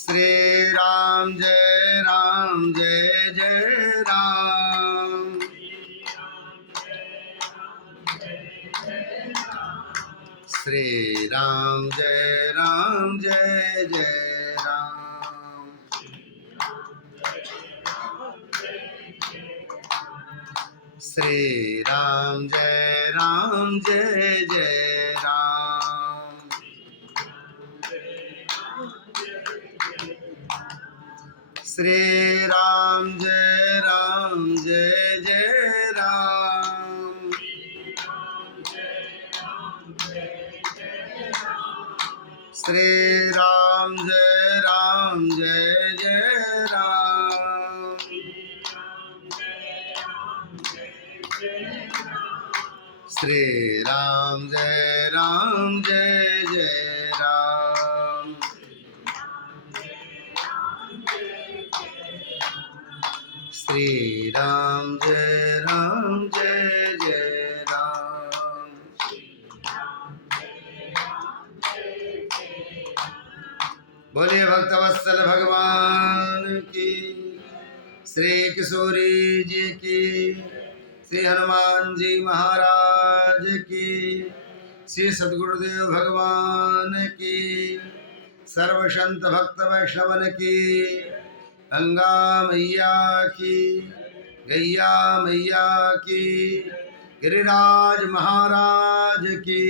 श्री राम जय राम। श्री राम जय राम श्री राम जय राम श्री राम जय राम श्री राम जय राम श्री राम जय राम श्री राम जय राम बोलिए भक्तवत्सल भगवान की, श्री किशोरी जी की, श्री हनुमान जी महाराज की, श्री सद्गुरुदेव भगवान की, सर्व संत भक्त वैष्णवन की, गंगा मैया की, गैया मैया की, गिरिराज महाराज की,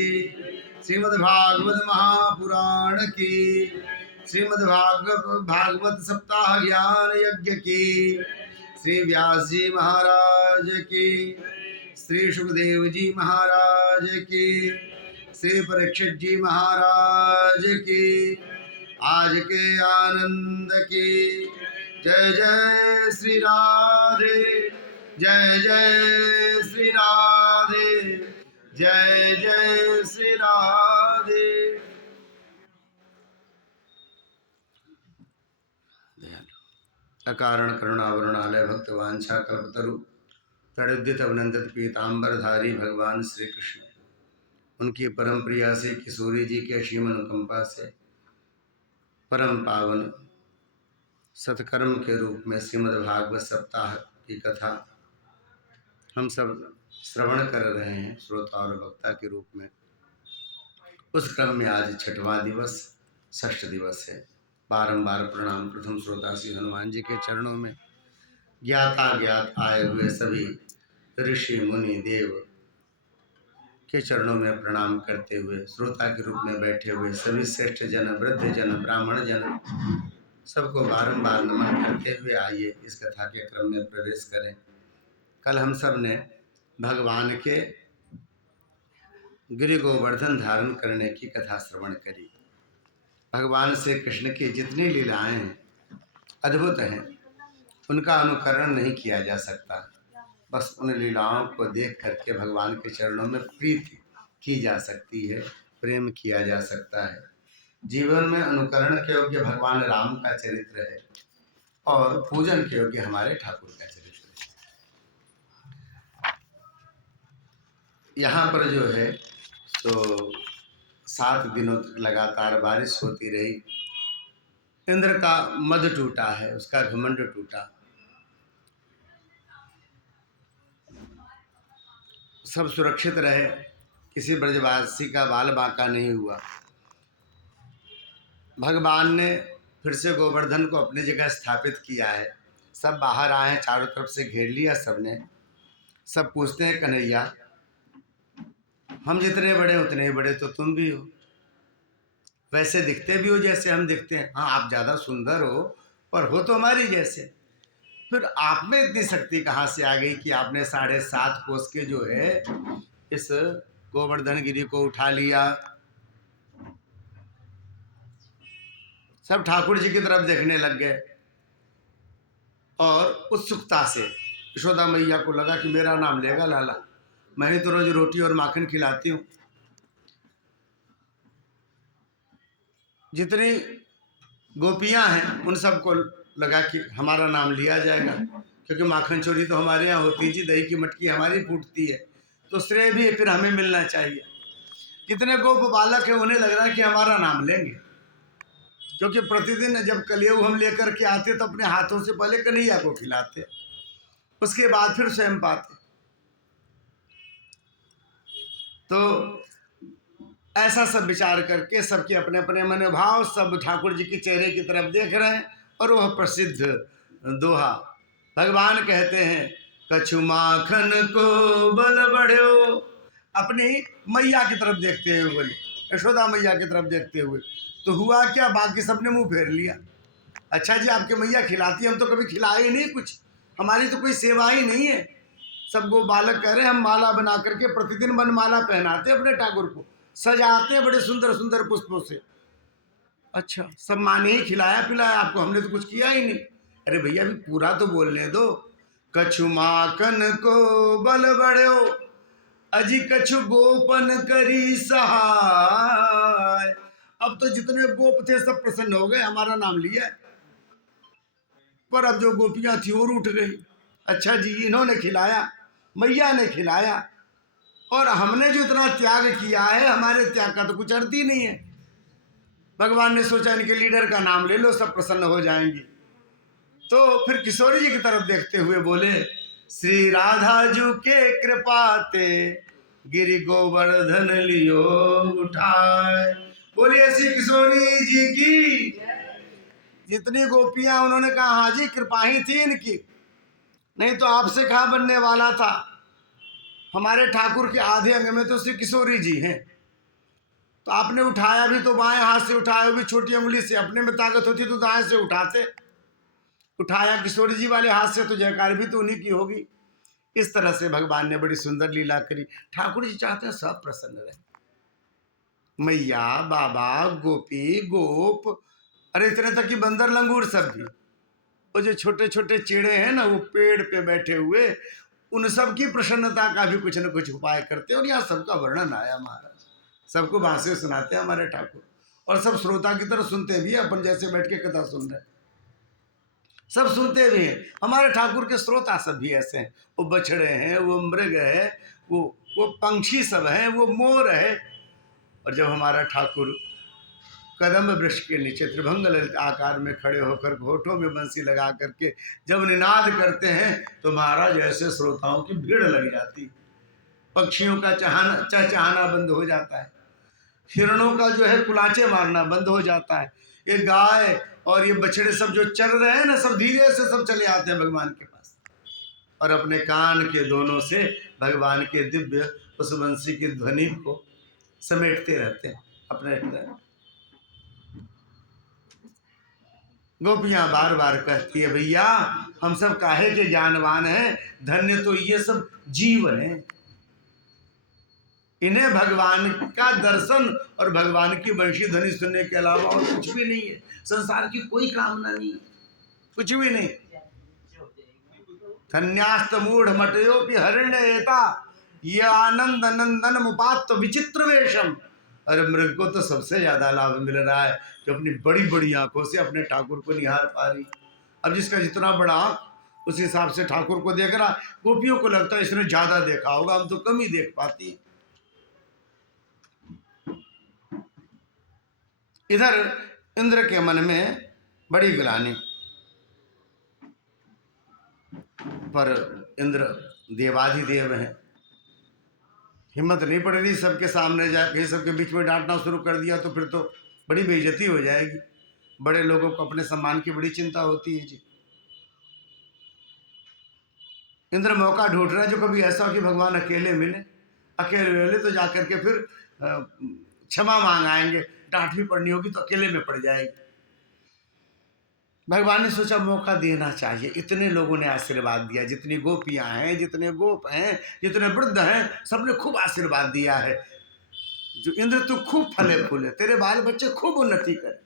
श्रीमद् भागवत महापुराण की, श्रीमद् भागवत सप्ताह ज्ञान यज्ञ की, श्री व्यास जी महाराज की, श्री सुखदेव जी महाराज की, श्री परीक्षित जी महाराज की, आज के आनंद की। जय जय श्री राधे, जय जय श्री राधे, जय जय श्री राधे। अकारण करुणावरुणालय भक्तवांछा कल्पतरु प्रणुदित अभिनंदित पीताम्बरधारी भगवान श्री कृष्ण, उनकी परम प्रिया से किशोरी जी के असीम अनुकंपा से परम पावन सत्कर्म के रूप में श्रीमद् भागवत सप्ताह की कथा हम सब श्रवण कर रहे हैं श्रोता और वक्ता के रूप में। उस क्रम में आज छठवां दिवस, षष्ठ दिवस है। बारंबार प्रणाम प्रथम श्रोता श्री हनुमान जी के चरणों में, ज्ञाता ज्ञात आए हुए सभी ऋषि मुनि देव के चरणों में प्रणाम करते हुए, श्रोता के रूप में बैठे हुए सभी श्रेष्ठ जन, वृद्ध जन, ब्राह्मण जन, सबको बारंबार नमन करते हुए आइए इस कथा के क्रम में प्रवेश करें। कल हम सब ने भगवान के गिरि गोवर्धन धारण करने की कथा श्रवण करी। भगवान श्री कृष्ण की जितनी लीलाएं हैं अद्भुत हैं, उनका अनुकरण नहीं किया जा सकता। बस उन लीलाओं को देख करके भगवान के चरणों में प्रीति की जा सकती है, प्रेम किया जा सकता है। जीवन में अनुकरण के योग्य भगवान राम का चरित्र है और पूजन के योग्य हमारे ठाकुर का चरित्र है। यहाँ पर जो है तो 7 दिनों तक लगातार बारिश होती रही। इंद्र का मद टूटा है, उसका घमंड टूटा। सब सुरक्षित रहे, किसी ब्रजवासी का बाल बांका नहीं हुआ। भगवान ने फिर से गोवर्धन को अपनी जगह स्थापित किया है। सब बाहर आए हैं, चारों तरफ से घेर लिया सबने। सब पूछते हैं कन्हैया, हम जितने बड़े उतने ही बड़े तो तुम भी हो, वैसे दिखते भी हो जैसे हम दिखते हैं। हाँ, आप ज़्यादा सुंदर हो पर हो तो हमारी जैसे। फिर आप में इतनी शक्ति कहाँ से आ गई कि आपने 7.5 कोस के जो है इस गोवर्धन गिरी को उठा लिया। सब ठाकुर जी की तरफ देखने लग गए और उत्सुकता से यशोदा मैया को लगा कि मेरा नाम लेगा लाला, मैं ही तो रोज रोटी और माखन खिलाती हूँ। जितनी गोपियाँ हैं उन सबको लगा कि हमारा नाम लिया जाएगा, क्योंकि माखन चोरी तो हमारे यहाँ होती जी, दही की मटकी हमारी फूटती है, तो श्रेय भी फिर हमें मिलना चाहिए। कितने गोप बालक हैं, उन्हें लग रहा है कि हमारा नाम लेंगे। क्योंकि प्रतिदिन जब कलियुग हम लेकर के आते तो अपने हाथों से पहले कन्हैया को खिलाते, उसके बाद फिर स्वयं पाते। तो ऐसा सब विचार करके सबके अपने अपने मनोभाव, सब ठाकुर जी के चेहरे की तरफ देख रहे हैं। और वह प्रसिद्ध दोहा भगवान कहते हैं, कछु माखन को बल बढ़ो, अपनी मैया की तरफ देखते हुए बोले, यशोदा मैया की तरफ देखते हुए। तो हुआ क्या, बाकी सबने मुंह फेर लिया। अच्छा जी, आपके मैया खिलाती, हम तो कभी खिलाए ही नहीं कुछ, हमारी तो कोई सेवा ही नहीं है। सब गो बालक कह रहे हम माला बना करके प्रतिदिन बनमाला पहनाते अपने ठाकुर को, सजाते बड़े सुंदर सुंदर पुष्पों से। अच्छा, सब माँ ने ही खिलाया पिलाया आपको, हमने तो कुछ किया ही नहीं। अरे भैया अभी पूरा तो बोलने दो। कछु माखन को बल बढ़ो, अजी कछु गोपन करी सहाय। अब तो जितने गोप थे सब प्रसन्न हो गए, हमारा नाम लिया। पर अब जो गोपियां थी वो रूठ गई। अच्छा जी, इन्होंने खिलाया, मैया ने खिलाया, और हमने जो इतना त्याग किया है, हमारे त्याग का तो कुछ अर्थ ही नहीं है। भगवान ने सोचा इनके लीडर का नाम ले लो, सब प्रसन्न हो जाएंगे। तो फिर किशोरी जी की तरफ देखते हुए बोले, श्री राधा जू के कृपाते गिरि गोवर्धन लियो उठाए। बोलिए ऐसी किशोरी जी की। जितनी गोपियां, उन्होंने कहा हाँ जी कृपा ही थी इनकी, नहीं तो आपसे कहा बनने वाला था। हमारे ठाकुर के आधे अंग में तो श्री किशोरी जी हैं। तो आपने उठाया भी तो बाएं हाथ से उठाया, भी छोटी उंगली से, अपने में ताकत होती तो दाएं से उठाते। उठाया किशोरी जी वाले हाथ से, तो जयकार भी तो उन्हीं की होगी। इस तरह से भगवान ने बड़ी सुंदर लीला करी। ठाकुर जी चाहते हैं सब प्रसन्न रहे, मैया बाबा गोपी गोप, अरे इतने तक कि बंदर लंगूर सब भी। वो जो छोटे छोटे चिड़े हैं ना, वो पेड़ पे बैठे हुए, उन सब की प्रसन्नता का भी कुछ न कुछ उपाय करते हैं। और यहाँ सबका वर्णन आया महाराज, सबको बांसे सुनाते हैं हमारे ठाकुर, और सब श्रोता की तरह सुनते भी हैं, अपन जैसे बैठ के कथा सुन रहे, सब सुनते भी हैं। हमारे ठाकुर के श्रोता सब भी ऐसे हैं, वो बछड़े हैं, वो मृग है, वो पंछी सब हैं, वो मोर है। और जब हमारा ठाकुर कदम वृक्ष के नीचे त्रिभंग ललित आकार में खड़े होकर होठों में बंसी लगा करके जब निनाद करते हैं, तो महाराज ऐसे श्रोताओं की भीड़ लग जाती, पक्षियों का चहचहाना बंद हो जाता है, हिरणों का जो है कुलाचे मारना बंद हो जाता है। ये गाय और ये बछड़े सब जो चल रहे हैं ना, सब धीरे से सब चले आते हैं भगवान के पास, और अपने कान के दोनों से भगवान के दिव्य उस बंसी की ध्वनि को समेटते रहते हैं अपने हृदय। गोपियां बार बार कहती है, भैया हम सब काहे के जानवान हैं, धन्य तो ये सब जीव हैं, इन्हें भगवान का दर्शन और भगवान की वंशी ध्वनि सुनने के अलावा और कुछ भी नहीं है, संसार की कोई कामना नहीं है, कुछ भी नहीं। धन्यास्त मूढ़ मटयो भी हरिण्यता, ये आनंद नंदन मुपात विचित्र वेशम। अरे मृग को तो सबसे ज्यादा लाभ मिल रहा है, जो अपनी बड़ी बड़ी आंखों से अपने ठाकुर को निहार पा रही। अब जिसका जितना बड़ा आंख उस हिसाब से ठाकुर को देख रहा। गोपियों को लगता है इसने ज्यादा देखा होगा, हम तो कम ही देख पाती। इधर इंद्र के मन में बड़ी ग्लानि, पर इंद्र देवाधिदेव हैं, हिम्मत नहीं पड़ रही सबके सामने जाके सबके बीच में डांटना शुरू कर दिया तो फिर तो बड़ी बेइज्जती हो जाएगी। बड़े लोगों को अपने सम्मान की बड़ी चिंता होती है जी। इंद्र मौका ढूंढ रहे हैं जो कभी ऐसा हो कि भगवान अकेले मिले, अकेले मिले तो जाकर के फिर क्षमा मांग आएंगे, डांट भी पड़नी होगी तो अकेले में पड़ जाएगी। भगवान ने सोचा मौका देना चाहिए, इतने लोगों ने आशीर्वाद दिया, जितनी गोपियां हैं, जितने गोप हैं, जितने वृद्ध हैं, सबने खूब आशीर्वाद दिया है। जो इंद्र तू खूब फले फूले, तेरे बाल बच्चे खूब उन्नति करे,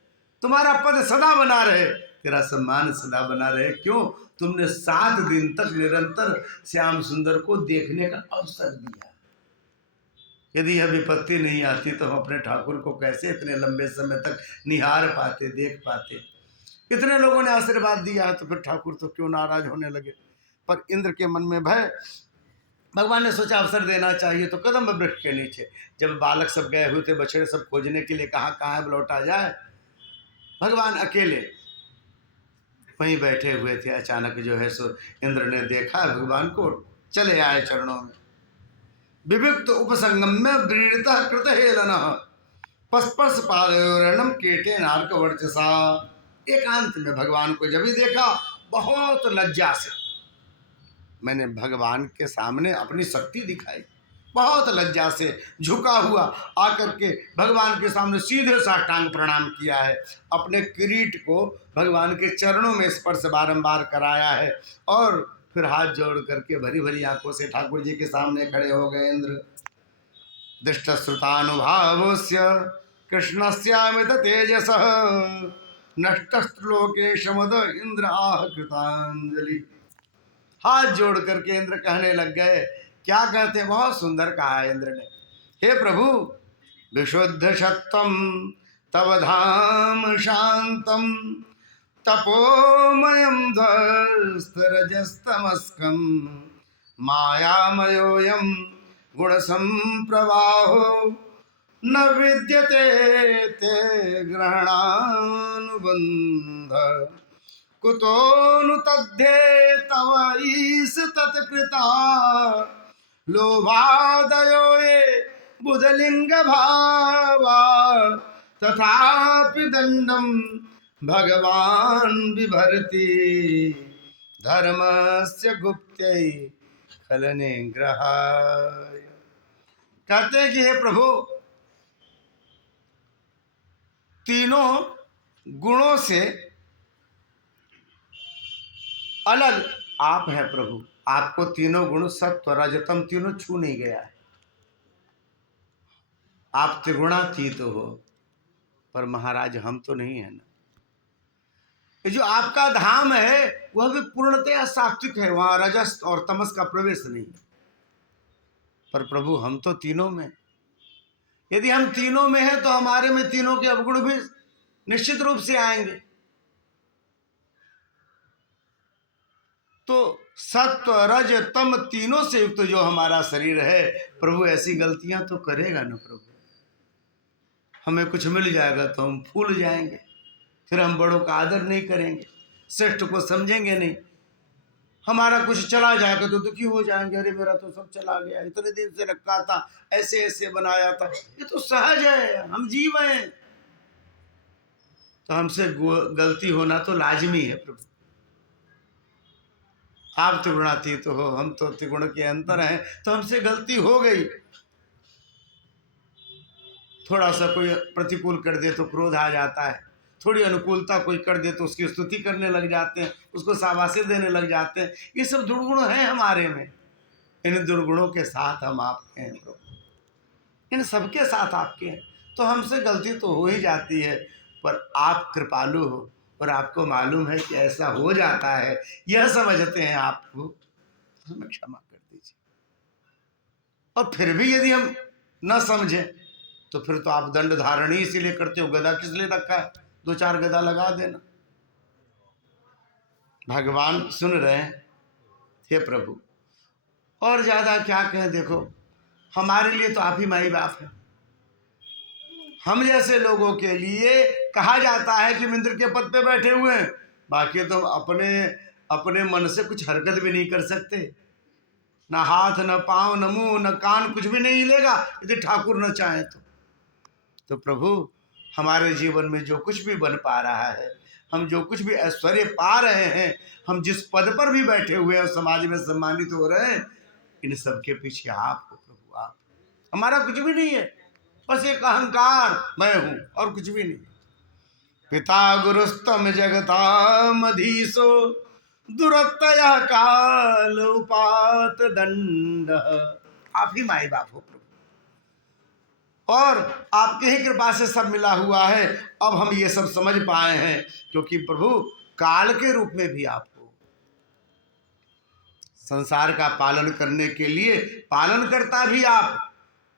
तुम्हारा पद सदा बना रहे, तेरा सम्मान सदा बना रहे। क्यों? तुमने 7 दिन तक निरंतर श्याम सुंदर को देखने का अवसर दिया। यदि यह विपत्ति नहीं आती तो हम अपने ठाकुर को कैसे इतने लंबे समय तक निहार पाते, देख पाते। इतने लोगों ने आशीर्वाद दिया है तो फिर ठाकुर तो क्यों नाराज होने लगे। पर इंद्र के मन में भय, भगवान ने सोचा अवसर देना चाहिए। तो कदम वृक्ष के नीचे जब बालक सब गए हुए थे, बछड़े सब खोजने के लिए कहाँ कहाँ लौटा जाए, भगवान अकेले वहीं बैठे हुए थे। अचानक जो है सो इंद्र ने देखा भगवान को, चले आए चरणों में। विविक्त उपसंगम्य व्रीड़ितः कृत हेलन पस्पर्श पालयोरणम केटे नारक वर्चसा। एकांत में भगवान को जब ही देखा, बहुत लज्जा से मैंने भगवान के सामने अपनी शक्ति दिखाई। बहुत लज्जा से झुका हुआ आकर के भगवान के सामने सीधे साष्टांग प्रणाम किया है। अपने किरीट को भगवान के चरणों में स्पर्श बारंबार कराया है और फिर हाथ जोड़ करके भरी भरी आंखों से ठाकुर जी के सामने खड़े हो गए। इंद्र दृष्टश्रुतानुभावस्य कृष्णस्यामित तेजसः नष्टस्त्रोकेशमद इंद्र आह कृतांजलि। हाथ जोड़ करके इंद्र कहने लग गए। क्या कहते हैं, बहुत सुंदर कहा है इंद्र ने। हे प्रभु, विशुद्ध सत्वम तव धाम शांतम तपोमयम ध्वस्तरजस्तमस्कम मायामयोऽयं गुणसंप्रवाहो न विद्यते ते ग्रहणानुबंध कुतो नु तद्धे तव ईश तत्कृता लोभादयो ये बुधलिंग भावा तथापि दंडम भगवान बिभर्ति धर्मस्य गुप्त्यै खलने ग्रहाय। कहते हैं कि हे प्रभु, तीनों गुणों से अलग आप हैं प्रभु। आपको तीनों गुण सत्व रजतम तीनों छू नहीं गया है। आप त्रिगुणातीत हो, पर महाराज हम तो नहीं है ना। ये जो आपका धाम है वह भी पूर्णतया सात्विक है, वहां रजस और तमस का प्रवेश नहीं। पर प्रभु हम तो तीनों में, यदि हम तीनों में हैं तो हमारे में तीनों के अवगुण भी निश्चित रूप से आएंगे। तो सत्व रज तम तीनों से युक्त जो हमारा शरीर है प्रभु, ऐसी गलतियां तो करेगा ना प्रभु। हमें कुछ मिल जाएगा तो हम फूल जाएंगे, फिर हम बड़ों का आदर नहीं करेंगे, श्रेष्ठ को समझेंगे नहीं। हमारा कुछ चला जाएगा तो दुखी हो जाएंगे, अरे मेरा तो सब चला गया, इतने दिन से रखा था, ऐसे ऐसे बनाया था। ये तो सहज है, हम जीव हैं। तो हमसे गलती होना तो लाजमी है प्रभु। आप त्रिगुणातीत हो, हम तो त्रिगुण के अंतर हैं, तो हमसे गलती हो गई। थोड़ा सा कोई प्रतिकूल कर दे तो क्रोध आ जाता है, थोड़ी अनुकूलता कोई कर दे तो उसकी स्तुति करने लग जाते हैं, उसको शाबाशी देने लग जाते हैं। ये सब दुर्गुण हैं हमारे में। इन दुर्गुणों के साथ हम आपके हैं प्रभु, इन सबके साथ आपके हैं। तो हमसे गलती तो हो ही जाती है, पर आप कृपालु हो और आपको मालूम है कि ऐसा हो जाता है, यह समझते हैं आपको, तो हमें क्षमा कर दीजिए। और फिर भी यदि हम न समझें तो फिर तो आप दंड धारणी इसीलिए करते हो। गदा किस लिए रखा है, 2-4 गदा लगा देना। भगवान सुन रहे हैं। हे प्रभु, और ज्यादा क्या कहें। देखो, हमारे लिए तो आप ही माई बाप है। हम जैसे लोगों के लिए कहा जाता है कि इंद्र के पद पे बैठे हुए हैं, बाकी तो अपने अपने मन से कुछ हरकत भी नहीं कर सकते। ना हाथ, न पांव, न मुंह, न कान, कुछ भी नहीं हिलेगा यदि ठाकुर न चाहे तो प्रभु, हमारे जीवन में जो कुछ भी बन पा रहा है, हम जो कुछ भी ऐश्वर्य पा रहे हैं, हम जिस पद पर भी बैठे हुए हैं, समाज में सम्मानित हो रहे हैं, इन सब के पीछे आप हो प्रभु। आप, हमारा कुछ भी नहीं है, बस एक अहंकार मैं हूं और कुछ भी नहीं। पिता गुरुस्तम जगतामधीशो दुरत्तय काल उपात दंड। आप ही माई बाप हो प्रभु, और आपके ही कृपा से सब मिला हुआ है। अब हम ये सब समझ पाए हैं, क्योंकि प्रभु काल के रूप में भी आप हो। संसार का पालन करने के लिए पालन करता भी आप,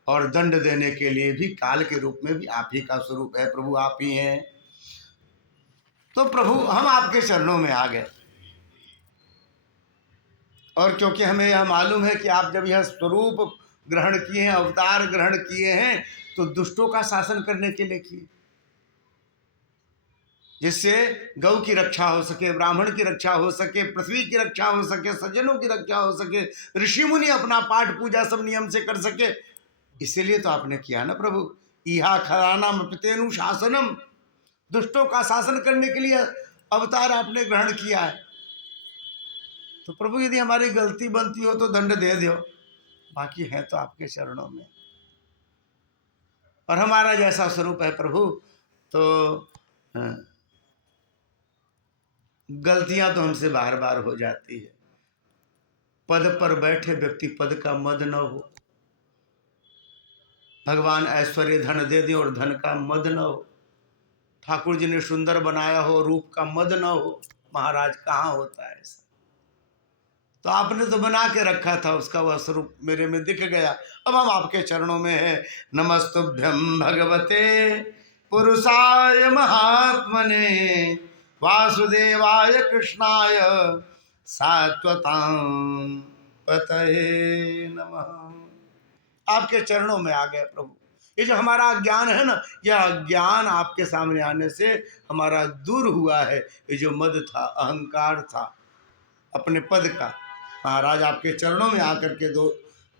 और दंड देने के लिए भी काल के रूप में भी आप ही का स्वरूप है प्रभु, आप ही हैं। तो प्रभु, हम आपके चरणों में आ गए, और क्योंकि हमें यह मालूम है कि आप जब यह स्वरूप ग्रहण किए हैं, अवतार ग्रहण किए हैं, तो दुष्टों का शासन करने के लिए किए। जिससे गौ की रक्षा हो सके, ब्राह्मण की रक्षा हो सके, पृथ्वी की रक्षा हो सके, सज्जनों की रक्षा हो सके, ऋषि मुनि अपना पाठ पूजा सब नियम से कर सके। इसीलिए तो आपने किया ना प्रभु, इहा खरानाम पितेनु शासनम, दुष्टों का शासन करने के लिए अवतार आपने ग्रहण किया है। तो प्रभु यदि हमारी गलती बनती हो तो दंड दे दो, बाकी है तो आपके चरणों में। और हमारा जैसा स्वरूप है प्रभु, तो गलतियां तो हमसे बार बार हो जाती है। पद पर बैठे व्यक्ति पद का मद न हो, भगवान ऐश्वर्य धन दे दे और धन का मद न हो, ठाकुर जी ने सुंदर बनाया हो, रूप का मद न हो, महाराज कहाँ होता है ऐसा। तो आपने तो बना के रखा था, उसका वह स्वरूप मेरे में दिख गया। अब हम आपके चरणों में हैं। नमस्तुभ्यं भगवते पुरुषाय महात्मने वासुदेवाय कृष्णाय सात्वतां पतये नमः। आपके चरणों में आ गए प्रभु। ये जो हमारा ज्ञान है ना, यह ज्ञान आपके सामने आने से हमारा दूर हुआ है। ये जो मद था, अहंकार था अपने पद का, महाराज आपके चरणों में आकर के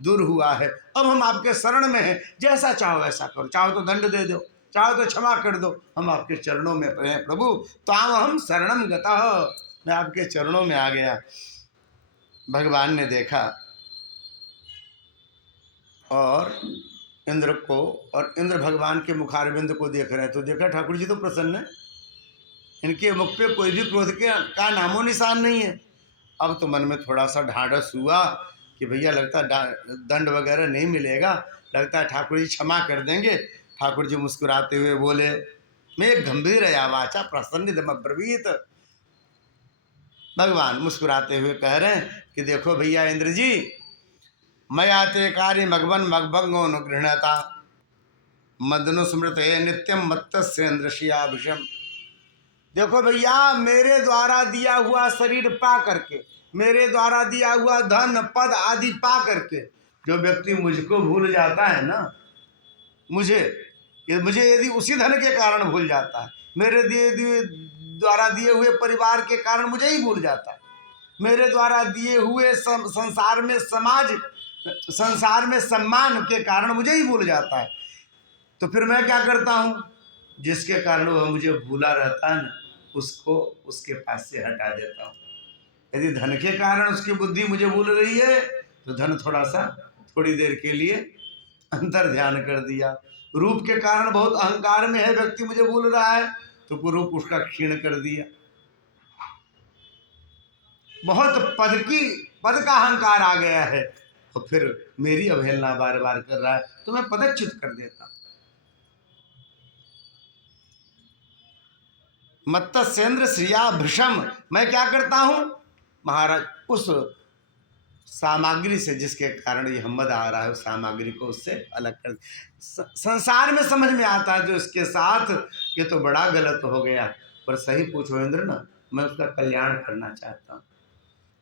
दूर हुआ है। अब हम आपके शरण में हैं, जैसा चाहो ऐसा करो, चाहो तो दंड दे दो, चाहो तो क्षमा कर दो, हम आपके चरणों में हैं प्रभु। ताम हम शरणम गतः, मैं आपके चरणों में आ गया। भगवान ने देखा और इंद्र को, और इंद्र भगवान के मुखारविंद को देख रहे हैं, तो देखा ठाकुर जी तो प्रसन्न है, इनके मुख पे कोई भी क्रोध का नामो निशान नहीं है। अब तो मन में थोड़ा सा ढाढ़स हुआ कि भैया लगता है दंड वगैरह नहीं मिलेगा, लगता है ठाकुर जी क्षमा कर देंगे। ठाकुर जी मुस्कुराते हुए बोले, मैं गंभीर है वाचा प्रसन्निधम अब्रवीत। भगवान मुस्कुराते हुए कह रहे हैं कि देखो भैया इंद्र जी, मया ते कार्य मगवन मगभंगो अनुगृहणता मदनुस्मृत नित्यम मत्तस्येन्द्रशियाभिषम। देखो भैया, मेरे द्वारा दिया हुआ शरीर पा करके, मेरे द्वारा दिया हुआ धन पद आदि पा करके जो व्यक्ति मुझको भूल जाता है ना, मुझे यदि उसी धन के कारण भूल जाता है, मेरे द्वारा दिए हुए परिवार के कारण मुझे ही भूल जाता है, मेरे द्वारा दिए हुए संसार में सम्मान के कारण मुझे ही भूल जाता है, तो फिर मैं क्या करता हूँ, जिसके कारण वह मुझे भूला रहता है ना, उसको उसके पास से हटा देता हूँ। यदि धन के कारण उसकी बुद्धि मुझे भूल रही है, तो धन थोड़ी देर के लिए अंतर ध्यान कर दिया। रूप के कारण बहुत अहंकार में है व्यक्ति, मुझे भूल रहा है, तो रूप उसका क्षीण कर दिया। बहुत पद का अहंकार आ गया है, और फिर मेरी अवहेलना बार बार कर रहा है, तो मैं पदच्युत कर देता हूं। मत्तस्येन्द्र श्रिया भृशम, मैं क्या करता हूं महाराज, उस सामग्री से जिसके कारण ये मद आ रहा है, उस सामग्री को उससे अलग कर। संसार में समझ में आता है जो इसके साथ ये तो बड़ा गलत हो गया, पर सही पूछो इंद्र ना, मैं उसका कल्याण करना चाहता हूँ,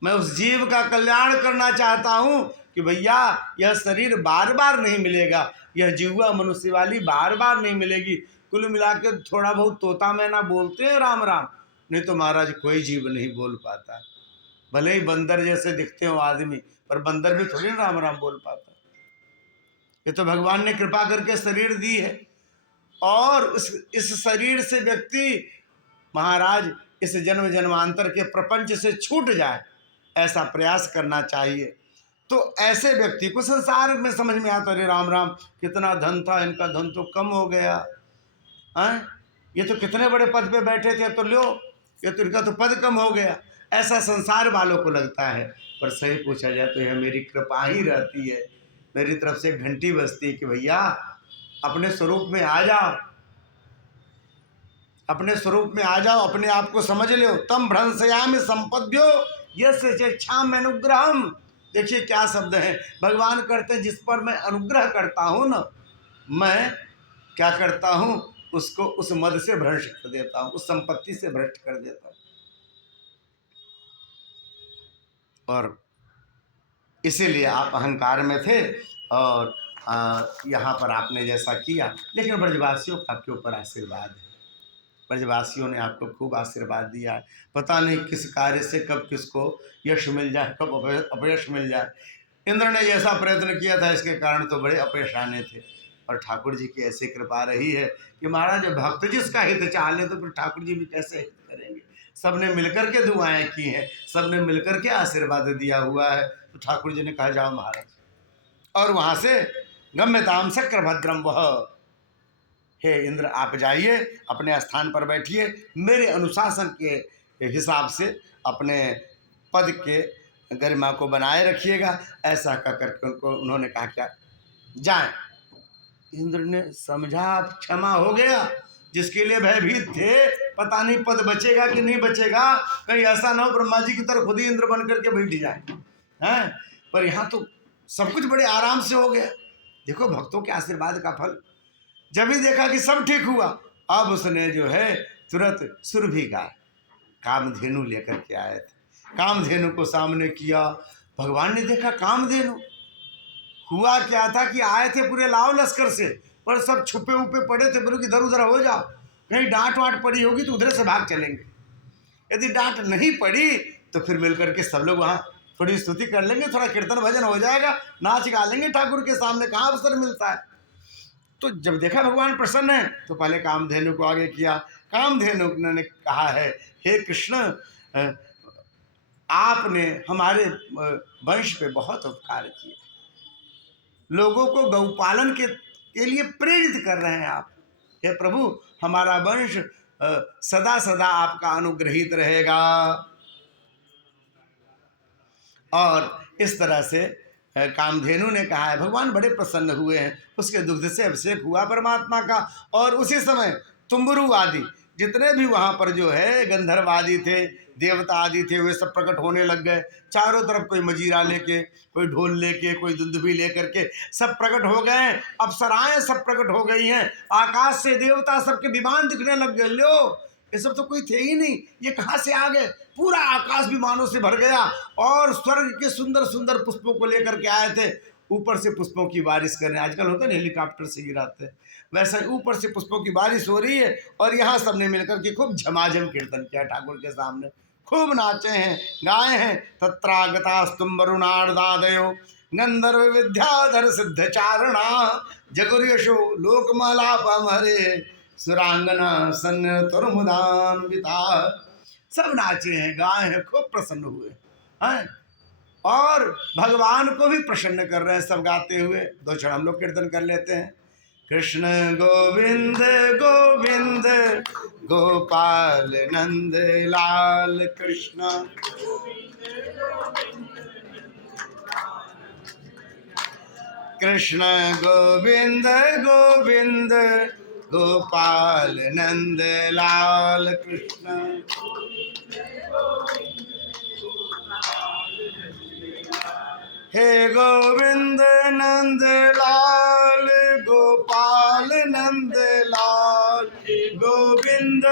मैं उस जीव का कल्याण करना चाहता हूँ कि भैया यह शरीर बार बार नहीं मिलेगा, यह जीवा मनुष्य वाली बार बार नहीं मिलेगी। कुल मिला के थोड़ा बहुत तोता मैना बोलते हैं राम राम, नहीं तो महाराज कोई जीव नहीं बोल पाता। भले ही बंदर जैसे दिखते हो आदमी, पर बंदर भी थोड़ी राम राम बोल पाता। ये तो भगवान ने कृपा करके शरीर दी है, और इस शरीर से व्यक्ति महाराज इस जन्म जन्मांतर के प्रपंच से छूट जाए, ऐसा प्रयास करना चाहिए। तो ऐसे व्यक्ति को संसार में समझ में आता, अरे राम राम कितना धन था, इनका धन तो कम हो गया है, ये तो कितने बड़े पद पे बैठे थे, तो लो ये तो इनका तो पद कम हो गया, ऐसा संसार वालों को लगता है। पर सही पूछा जाए तो यह मेरी कृपा ही रहती है, मेरी तरफ से घंटी बजती है कि भैया अपने स्वरूप में आ जाओ, अपने स्वरूप में आ जाओ, अपने आप को समझ लो। तम भ्रंशयामि संपद्यो यस्य चेच्छामि अनुग्रहम। देखिए क्या शब्द है, भगवान करते हैं जिस पर मैं अनुग्रह करता हूँ ना, मैं क्या करता हूँ, उसको उस मद से भ्रष्ट कर देता हूँ, उस संपत्ति से भ्रष्ट कर देता हूँ। और इसीलिए आप अहंकार में थे, और यहाँ पर आपने जैसा किया, लेकिन ब्रजवासियों का आपके ऊपर आशीर्वाद है, ब्रजवासियों ने आपको खूब आशीर्वाद दिया है। पता नहीं किस कार्य से कब किसको यश मिल जाए, कब अपयश मिल जाए। इंद्र ने ऐसा प्रयत्न किया था, इसके कारण तो बड़े अपयश आने थे। और ठाकुर जी की ऐसी कृपा रही है कि महाराज भक्त जिसका हित चाह ले तो फिर ठाकुर जी भी कैसे हित करेंगे। सबने मिलकर के दुआएं की हैं, सबने मिलकर के आशीर्वाद दिया हुआ है। तो ठाकुर जी ने कहा जाओ महाराज, और वहां से गम्यताम शक्रभद्रम वह, हे इंद्र आप जाइए, अपने स्थान पर बैठिए, मेरे अनुशासन के हिसाब से अपने पद के गरिमा को बनाए रखिएगा। ऐसा कह करके उन्होंने कहा क्या जाए। इंद्र ने समझा क्षमा हो गया, जिसके लिए भयभीत थे, पता नहीं पद बचेगा कि नहीं बचेगा, कहीं ऐसा ना हो ब्रह्मा जी की तरह खुद ही इंद्र बन करके बैठ जाए हैं। पर यहाँ तो सब कुछ बड़े आराम से हो गया। देखो भक्तों के आशीर्वाद का फल। जब ही देखा कि सब ठीक हुआ, अब उसने जो है तुरंत सुरभि का कामधेनु लेकर के आए थे। कामधेनु को सामने किया, भगवान ने देखा कामधेनु। हुआ क्या था कि आए थे पूरे लाव लश्कर से, पर सब छुपे उपे पड़े थे। बोलो कि इधर उधर हो जाओ, कहीं डांट वाट पड़ी होगी तो उधर से भाग चलेंगे। यदि डांट नहीं पड़ी तो फिर मिलकर के सब लोग वहाँ थोड़ी स्तुति कर लेंगे, थोड़ा कीर्तन भजन हो जाएगा, नाच गा लेंगे ठाकुर के सामने। कहाँ अवसर मिलता है। तो जब देखा भगवान प्रसन्न है तो पहले कामधेनु को आगे किया। कामधेनु ने कहा है, हे कृष्ण आपने हमारे वंश पे बहुत उपकार किया, लोगों को गौपालन के लिए प्रेरित कर रहे हैं आप। हे प्रभु हमारा वंश सदा सदा आपका अनुग्रहित रहेगा। और इस तरह से कामधेनु ने कहा है। भगवान बड़े प्रसन्न हुए हैं, उसके दुग्ध से अभिषेक हुआ परमात्मा का। और उसी समय तुम्बरु आदि जितने भी वहाँ पर जो है गंधर्व आदि थे, देवता आदि थे, वे सब प्रकट होने लग गए। चारों तरफ कोई मजीरा लेके, कोई ढोल लेके, कोई दुंदुभी लेकर के सब प्रकट हो गए। अप्सराएं सब प्रकट हो गई हैं। आकाश से देवता सबके विमान दिखने लग गए। लो ये सब तो कोई थे ही नहीं, ये कहाँ से आ गए। पूरा आकाश विमानों से भर गया और स्वर्ग के सुंदर सुंदर पुष्पों को लेकर के आए थे। ऊपर से पुष्पों की बारिश कर रहे हैं। आजकल होता है हेलीकॉप्टर से गिराते, वैसा ही ऊपर से पुष्पों की बारिश हो रही है। और यहाँ सबने मिलकर के खूब झमाझम कीर्तन किया ठाकुर के सामने, खूब नाचे हैं, गाए हैं। तत्रागतास्तुम वरुणार्दादयो गंधर्व विद्याधर सिद्ध चारणा जगुर्यशो लोकमलापम हरे सुरांगना सन तुरमुदान्विता। सब नाचे हैं, गाए हैं, खूब प्रसन्न हुए हैं और भगवान को भी प्रसन्न कर रहे हैं सब गाते हुए। दो क्षण हम लोग कीर्तन कर लेते हैं। कृष्ण गोविंद गोविंद गोपाल नंद लाल कृष्ण कृष्ण गोविंद गोविंद गोपाल नंद लाल कृष्ण। हे गोविंद नंद लाल गोपाल नंद लाल, गोविंद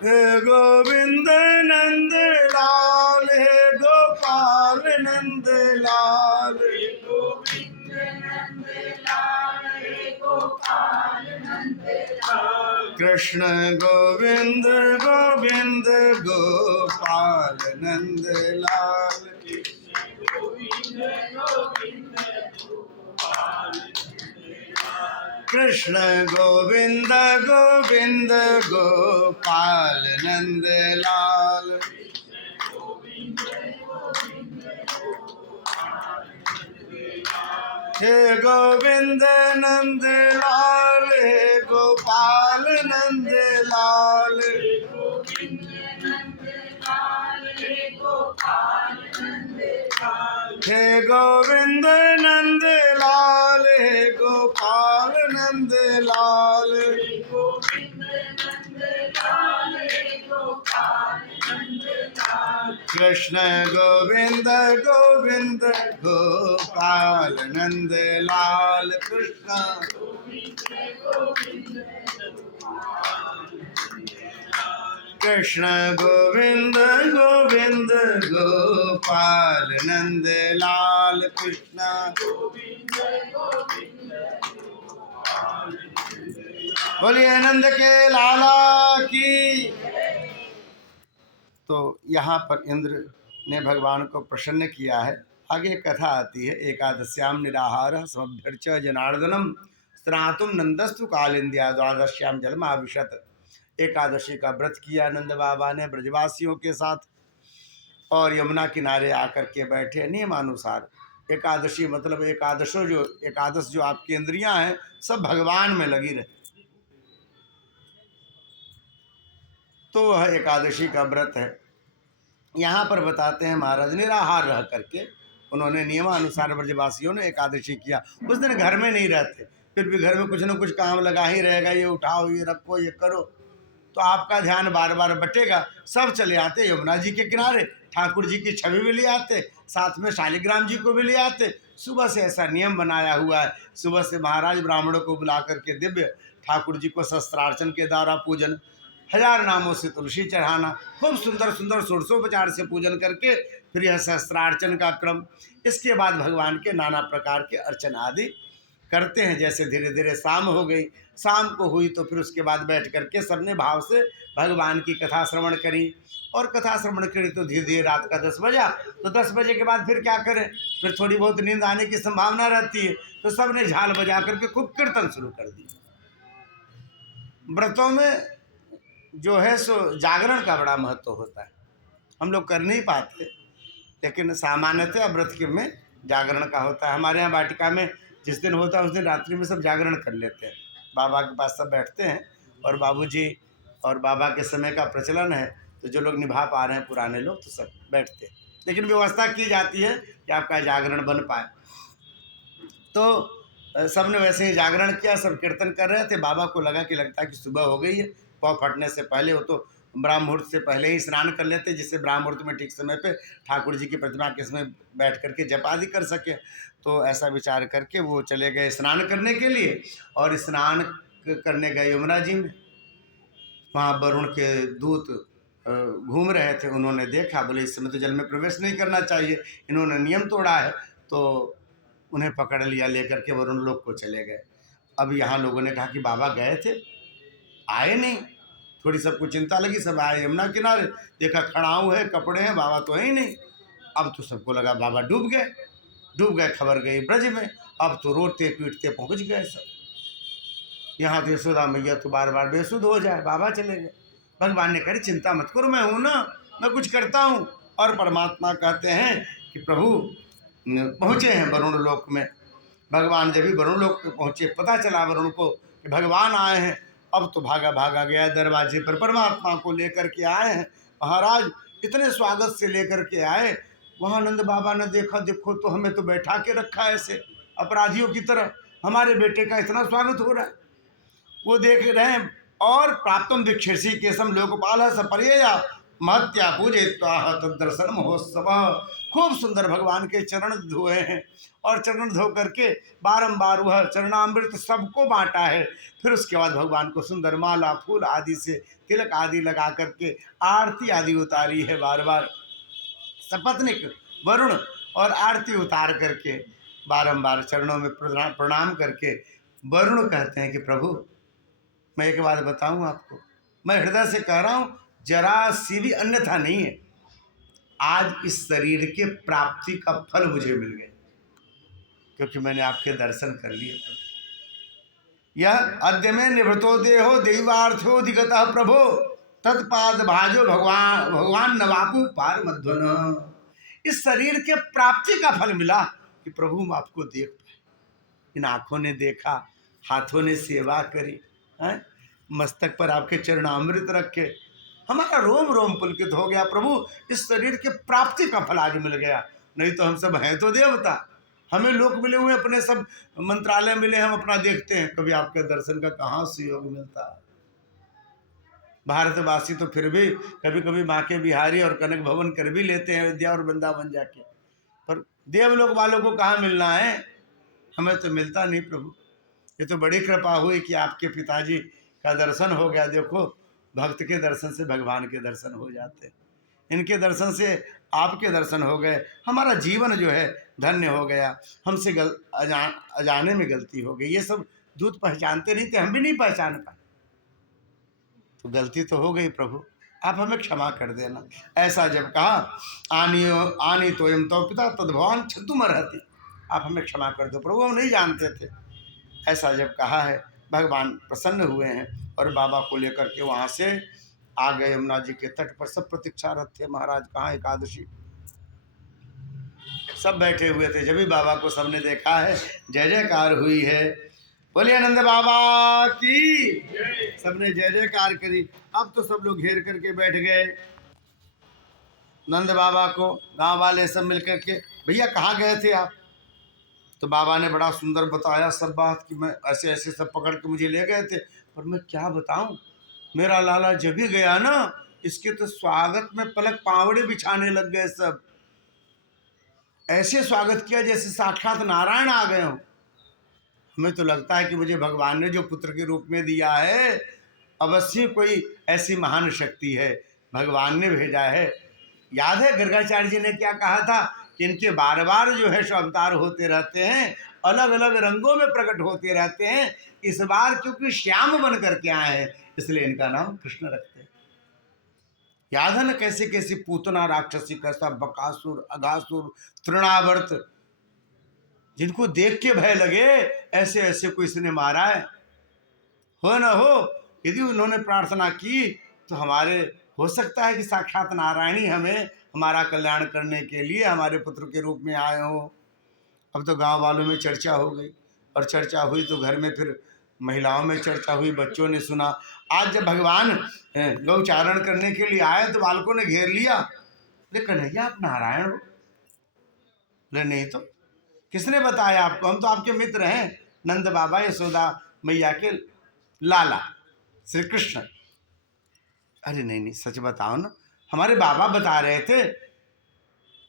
हे गोविंद नंद लाल, हे गोपाल नंद लाल, कृष्ण गोविंद गोविंद गोपाल नंद लाल, कृष्ण गोविंद गोविंद गोपाल नंद लाल। हे गोविंद नंद लाल, हे गोपाल नंद लाल, हे गोविंद नंद लाल, हे गोपाल नंद लाल, कृष्ण गोविंद गोविंद गोपाल नंद लाल, कृष्ण कृष्ण गोविंद गोविंद गोपाल नंद लाल, कृष्ण बोलिए नंद के लाला की। तो यहाँ पर इंद्र ने भगवान को प्रसन्न किया है। आगे कथा आती है, एकादश्याम निराहार समभ्यर्च जनार्दनम स्नातुम नंदस्तु कालिंद्या द्वादश्याम जलमाविशत। एकादशी का व्रत किया नंद बाबा ने ब्रजवासियों के साथ और यमुना किनारे आकर के बैठे नियमानुसार। एकादशी मतलब एकादश जो आपकी इंद्रियां हैं सब भगवान में लगी रहे, तो वह एकादशी का व्रत है। यहाँ पर बताते हैं महाराज निराहार रह करके उन्होंने नियमानुसार ब्रजवासियों ने एकादशी किया। उस दिन घर में नहीं रहते, फिर भी घर में कुछ न कुछ काम लगा ही रहेगा, ये उठाओ, ये रखो, ये करो, तो आपका ध्यान बार बार बटेगा। सब चले आते यमुना जी के किनारे, ठाकुर जी की छवि भी ले आते, साथ में शालिग्राम जी को भी ले आते। सुबह से ऐसा नियम बनाया हुआ है, सुबह से महाराज ब्राह्मणों को बुला करके दिव्य ठाकुर जी को शस्त्रार्चन के द्वारा पूजन, 1000 नामों से तुलसी चढ़ाना, खूब सुंदर सुंदर षोडशोपचार से पूजन करके फिर यह सहस्त्रार्चन का क्रम। इसके बाद भगवान के नाना प्रकार के अर्चन आदि करते हैं। जैसे धीरे धीरे शाम हो गई, शाम को हुई तो फिर उसके बाद बैठ करके सबने भाव से भगवान की कथा श्रवण करी, और कथा श्रवण करी तो धीरे धीरे रात का 10 बजा। तो 10 बजे के बाद फिर क्या करें, फिर थोड़ी बहुत नींद आने की संभावना रहती है, तो सबने झाल बजा करके खूब कीर्तन शुरू कर दी। व्रतों में जो है सो जागरण का बड़ा महत्व होता है, हम लोग कर नहीं पाते, लेकिन सामान्यतः व्रत के में जागरण का होता है। हमारे यहाँ वाटिका में जिस दिन होता है उस दिन रात्रि में सब जागरण कर लेते हैं, बाबा के पास सब बैठते हैं, और बाबूजी और बाबा के समय का प्रचलन है, तो जो लोग निभा पा रहे हैं पुराने लोग तो सब बैठते हैं, लेकिन व्यवस्था की जाती है कि आपका जागरण बन पाए। तो सबने वैसे ही जागरण किया, सब कीर्तन कर रहे थे। बाबा को लगा कि लगता है कि सुबह हो गई है, पौ फटने से पहले हो तो ब्राह्म मुहूर्त से पहले ही स्नान कर लेते, जिससे ब्राह्म मुहूर्त में ठीक समय पे ठाकुर जी की प्रतिमा के समय बैठ करके जप आदि कर सके। तो ऐसा विचार करके वो चले गए स्नान करने के लिए, और स्नान करने गए यमुना जी में। वहाँ वरुण के दूत घूम रहे थे, उन्होंने देखा, बोले इस समय तो जल में प्रवेश नहीं करना चाहिए, इन्होंने नियम तोड़ा है। तो उन्हें पकड़ लिया, लेकर के वरुण लोक को चले गए। अब यहाँ लोगों ने कहा कि बाबा गए थे, आए नहीं। थोड़ी सबको चिंता लगी, सब आए यमुना किनारे, देखा खड़ाऊ है, कपड़े हैं, बाबा तो है ही नहीं। अब तो सबको लगा बाबा डूब गए, खबर गई ब्रज में। अब तो रोते पीटते पहुंच गए सब। यहाँ तो यशोदा मैया तो बार बार बेसुध हो जाए, बाबा चले गए। भगवान ने कहा चिंता मत करो, मैं हूँ ना, मैं कुछ करता हूँ। और परमात्मा कहते हैं कि प्रभु पहुँचे हैं वरुण लोक में। भगवान जब भी वरुण लोक में पहुँचे, पता चला वरुण को कि भगवान आए हैं। अब तो भागा गया दरवाजे पर, परमात्मा को लेकर के आए हैं। महाराज इतने स्वागत से लेकर के आए, वहाँ नंद बाबा ने देखा, देखो तो हमें तो बैठा के रखा है ऐसे अपराधियों की तरह, हमारे बेटे का इतना स्वागत हो रहा है। वो देख रहे हैं, और प्राप्तम दीक्षिषि केशम लोकपाल सपर्यया महत्या पूजे तदर्शन महोत्सव। खूब सुंदर भगवान के चरण धोए हैं, और चरण धो करके बारंबार वह चरणामृत सबको बांटा है। फिर उसके बाद भगवान को सुंदर माला फूल आदि से तिलक आदि लगा करके आरती आदि उतारी है। बार बार सपत्निक वरुण और आरती उतार करके बारंबार चरणों में प्रणाम करके वरुण कहते हैं कि प्रभु मैं एक बात बताऊं आपको, मैं हृदय से कह रहा हूं, जरा सी भी अन्यथा नहीं है। आज इस शरीर के प्राप्ति का फल मुझे मिल गया, क्योंकि मैंने आपके दर्शन कर लिए। यह अद्य में निवृतो देहो दैवार्थो दिगतः प्रभो तत्पाद भाजो भगवान नवापु पार मध्वन। इस शरीर के प्राप्ति का फल मिला कि प्रभु हम आपको देख पाए। इन आँखों ने देखा, हाथों ने सेवा करी, मस्तक पर आपके चरणामृत रखे, हमारा रोम रोम पुलकित हो गया। प्रभु इस शरीर के प्राप्ति का फल आज मिल गया, नहीं तो हम सब हैं तो देवता, हमें लोक मिले हुए, अपने सब मंत्रालय मिले, हम अपना देखते हैं, कभी आपके दर्शन का कहाँ सुयोग मिलता है। भारतवासी तो फिर भी कभी कभी माँ के बिहारी और कनक भवन कर भी लेते हैं अयोध्या और वृंदावन जाके, पर देवलोक वालों को कहाँ मिलना है, हमें तो मिलता नहीं। प्रभु ये तो बड़ी कृपा हुई कि आपके पिताजी का दर्शन हो गया। देखो भक्त के दर्शन से भगवान के दर्शन हो जाते, इनके दर्शन से आपके दर्शन हो गए, हमारा जीवन जो है धन्य हो गया। हमसे अजाने में गलती हो गई, ये सब दूध पहचानते नहीं थे, हम भी नहीं पहचान पाए। तो गलती तो हो गई प्रभु, आप हमें क्षमा कर देना। ऐसा जब कहा, आनी तो यम तो पिता तद भगवान क्षतुम अर्हति, आप हमें क्षमा कर दो प्रभु, हम नहीं जानते थे। ऐसा जब कहा है, भगवान प्रसन्न हुए हैं और बाबा को लेकर के वहाँ से आ गए यमुना जी के तट पर। सब प्रतीक्षारत थे, महाराज कहाँ एकादशी, सब बैठे हुए थे। जब भी बाबा को सबने देखा है, जय जयकार हुई है, बोलिए नंद बाबा की, सबने जय जयकार करी। अब तो सब लोग घेर करके बैठ गए नंद बाबा को, गांव वाले सब मिलकर के, भैया कहाँ गए थे आप? तो बाबा ने बड़ा सुंदर बताया सब बात कि मैं ऐसे ऐसे सब पकड़ के मुझे ले गए थे। पर मैं क्या बताऊं, मेरा लाला जब भी गया ना, इसके तो स्वागत में पलक पावड़े बिछाने लग गए सब। ऐसे स्वागत किया जैसे साक्षात नारायण आ गए हों। हमें तो लगता है कि मुझे भगवान ने जो पुत्र के रूप में दिया है, अवश्य कोई ऐसी महान शक्ति है, भगवान ने भेजा है। याद है गर्गाचार्य जी ने क्या कहा था कि इनके बार बार जो है सो अवतार होते रहते हैं, अलग अलग रंगों में प्रकट होते रहते हैं। इस बार क्योंकि श्याम बन करके आए हैं, इसलिए इनका नाम कृष्ण रखते हैं। याद है ना कैसे कैसे पूतना राक्षसी, कैसा बकासुर, अघासुर, तृणावर्त, जिनको देख के भय लगे, ऐसे ऐसे को इसने मारा है। हो न हो, यदि उन्होंने प्रार्थना की तो हमारे हो सकता है कि साक्षात नारायण ही हमें हमारा कल्याण करने के लिए हमारे पुत्र के रूप में आए हो। अब तो गांव वालों में चर्चा हो गई, और चर्चा हुई तो घर में फिर महिलाओं में चर्चा हुई, बच्चों ने सुना। आज जब भगवान गौचारण करने के लिए आए तो बालकों ने घेर लिया, लेकिन कन्हैया आप नारायण हो? बोले नहीं तो किसने बताया आपको, हम तो आपके मित्र हैं, नंद बाबा यशोदा मैया के लाला श्री कृष्ण। अरे नहीं नहीं सच बताओ ना, हमारे बाबा बता रहे थे,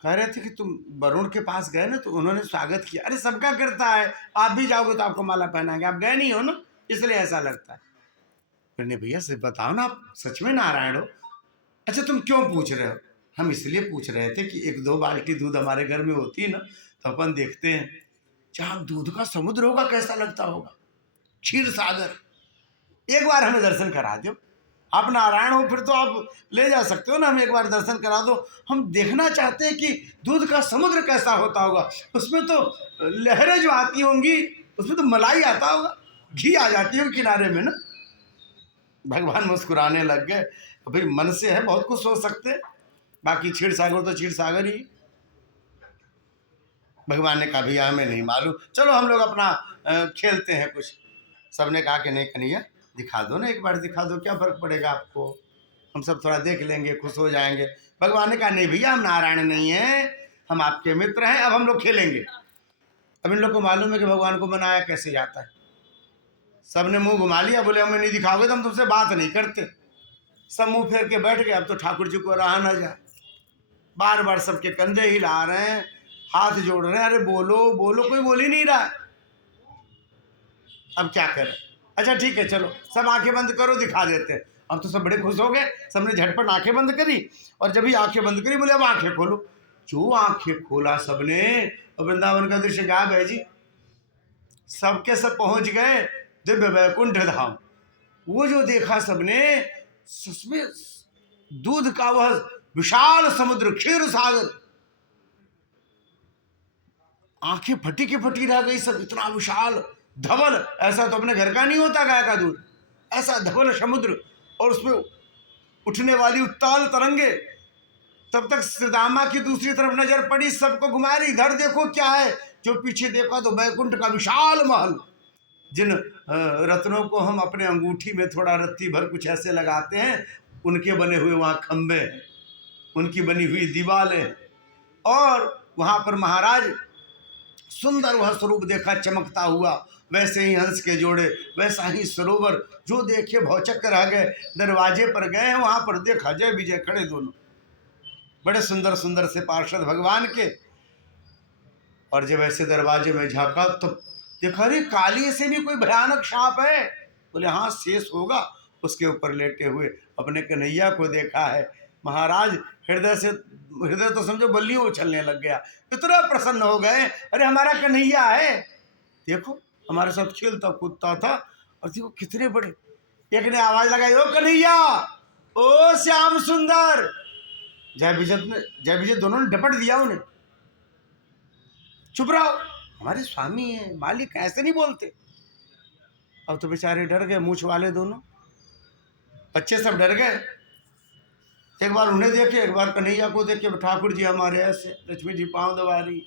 कह रहे थे कि तुम वरुण के पास गए ना तो उन्होंने स्वागत किया। अरे सबका करता है, आप भी जाओगे तो आपको माला पहनाएंगे, आप गए नहीं हो ना इसलिए ऐसा लगता है। फिर नहीं भैया सच बताओ ना, आप सच में नारायण हो? अच्छा तुम क्यों पूछ रहे हो? हम इसलिए पूछ रहे थे कि 1-2 बाल्टी दूध हमारे घर में होती है ना, तो अपन देखते हैं जहाँ दूध का समुद्र होगा कैसा लगता होगा, क्षीर सागर। एक बार हमें दर्शन करा दो, आप नारायण हो फिर तो आप ले जा सकते हो ना, हमें एक बार दर्शन करा दो। हम देखना चाहते हैं कि दूध का समुद्र कैसा होता होगा, उसमें तो लहरें जो आती होंगी, उसमें तो मलाई आता होगा, घी आ जाती होगी किनारे में ना। भगवान मुस्कुराने लग गए। भाई मन से है, बहुत कुछ सोच सकते, बाकी क्षीर सागर तो क्षीर सागर ही। भगवान ने कहा भैया हमें नहीं मालूम, चलो हम लोग अपना खेलते हैं कुछ। सबने कहा कि नहीं कन्हैया दिखा दो ना, एक बार दिखा दो, क्या फर्क पड़ेगा आपको, हम सब थोड़ा देख लेंगे, खुश हो जाएंगे। भगवान ने कहा नहीं भैया हम नारायण नहीं हैं, हम आपके मित्र हैं, अब हम लोग खेलेंगे। अब इन लोग को मालूम है कि भगवान को मनाया कैसे जाता है। सबने मुंह घुमा लिया, बोले हमें नहीं दिखाओगे तो हम तुमसे बात नहीं करते। सब मुंह फेर के बैठ गए। अब तो ठाकुर जी को रहा न जाए, बार बार सबके कंधे हिला रहे हैं, हाथ जोड़ रहे हैं, अरे बोलो बोलो, कोई बोल ही नहीं रहा है। अब क्या करें? अच्छा ठीक है चलो सब आंखें बंद करो, दिखा देते हैं। अब तो सब बड़े खुश हो गए, सबने झटपट आंखें बंद करी, और जब भी आंखें बंद करी बोले अब आंखें खोलो। जो आंखें खोला सबने, और वृंदावन का दृश्य गायब है जी। सबके सब पहुंच गए दिव्य वैकुंठ धाम। वो जो देखा सबने, उसमें दूध का वह विशाल समुद्र, क्षीर सागर, आंखें फटी की फटी रह गई सब। इतना विशाल धवल, ऐसा तो अपने घर का नहीं होता गाय का दूध, ऐसा धवल समुद्र, और उसमें उठने वाली उत्ताल तरंगे। तब तक श्रीदामा की दूसरी तरफ नजर पड़ी, सबको घुमा रही, इधर देखो क्या है। जो पीछे देखा तो वैकुंठ का विशाल महल, जिन रत्नों को हम अपने अंगूठी में थोड़ा रत्ती भर कुछ ऐसे लगाते हैं, उनके बने हुए वहाँ खंबे, उनकी बनी हुई दीवारें, और वहाँ पर महाराज सुंदर वह स्वरूप देखा चमकता हुआ, वैसे ही हंस के जोड़े, वैसा ही सरोवर, जो देखे भौचक्क रह गए। दरवाजे पर गए, वहाँ पर देखा जय विजय खड़े दोनों, बड़े सुंदर सुंदर से पार्षद भगवान के। और जब ऐसे दरवाजे में झांका तो देखा अरे काली से भी कोई भयानक सांप है। बोले हाँ शेष होगा, उसके ऊपर लेटे हुए अपने कन्हैया को देखा है। महाराज हृदय तो समझो बल्लियों उछलने लग गया, इतना प्रसन्न हो गए, अरे हमारा कन्हैया है। देखो हमारे साथ खेलता कूदता था। और देखो कितने बड़े। एक ने आवाज लगाई, ओ कन्हैया, ओ श्याम सुंदर। जय विजय दोनों ने डपट दिया उन्हें, चुप रहो, हमारे स्वामी हैं, मालिक, ऐसे नहीं बोलते। अब तो बेचारे डर गए, मूछ वाले दोनों बच्चे सब डर गए। एक बार उन्हें देखे, एक बार कन्हैया को देखे, ठाकुर जी हमारे ऐसे, लक्ष्मी जी पांव दबा रही।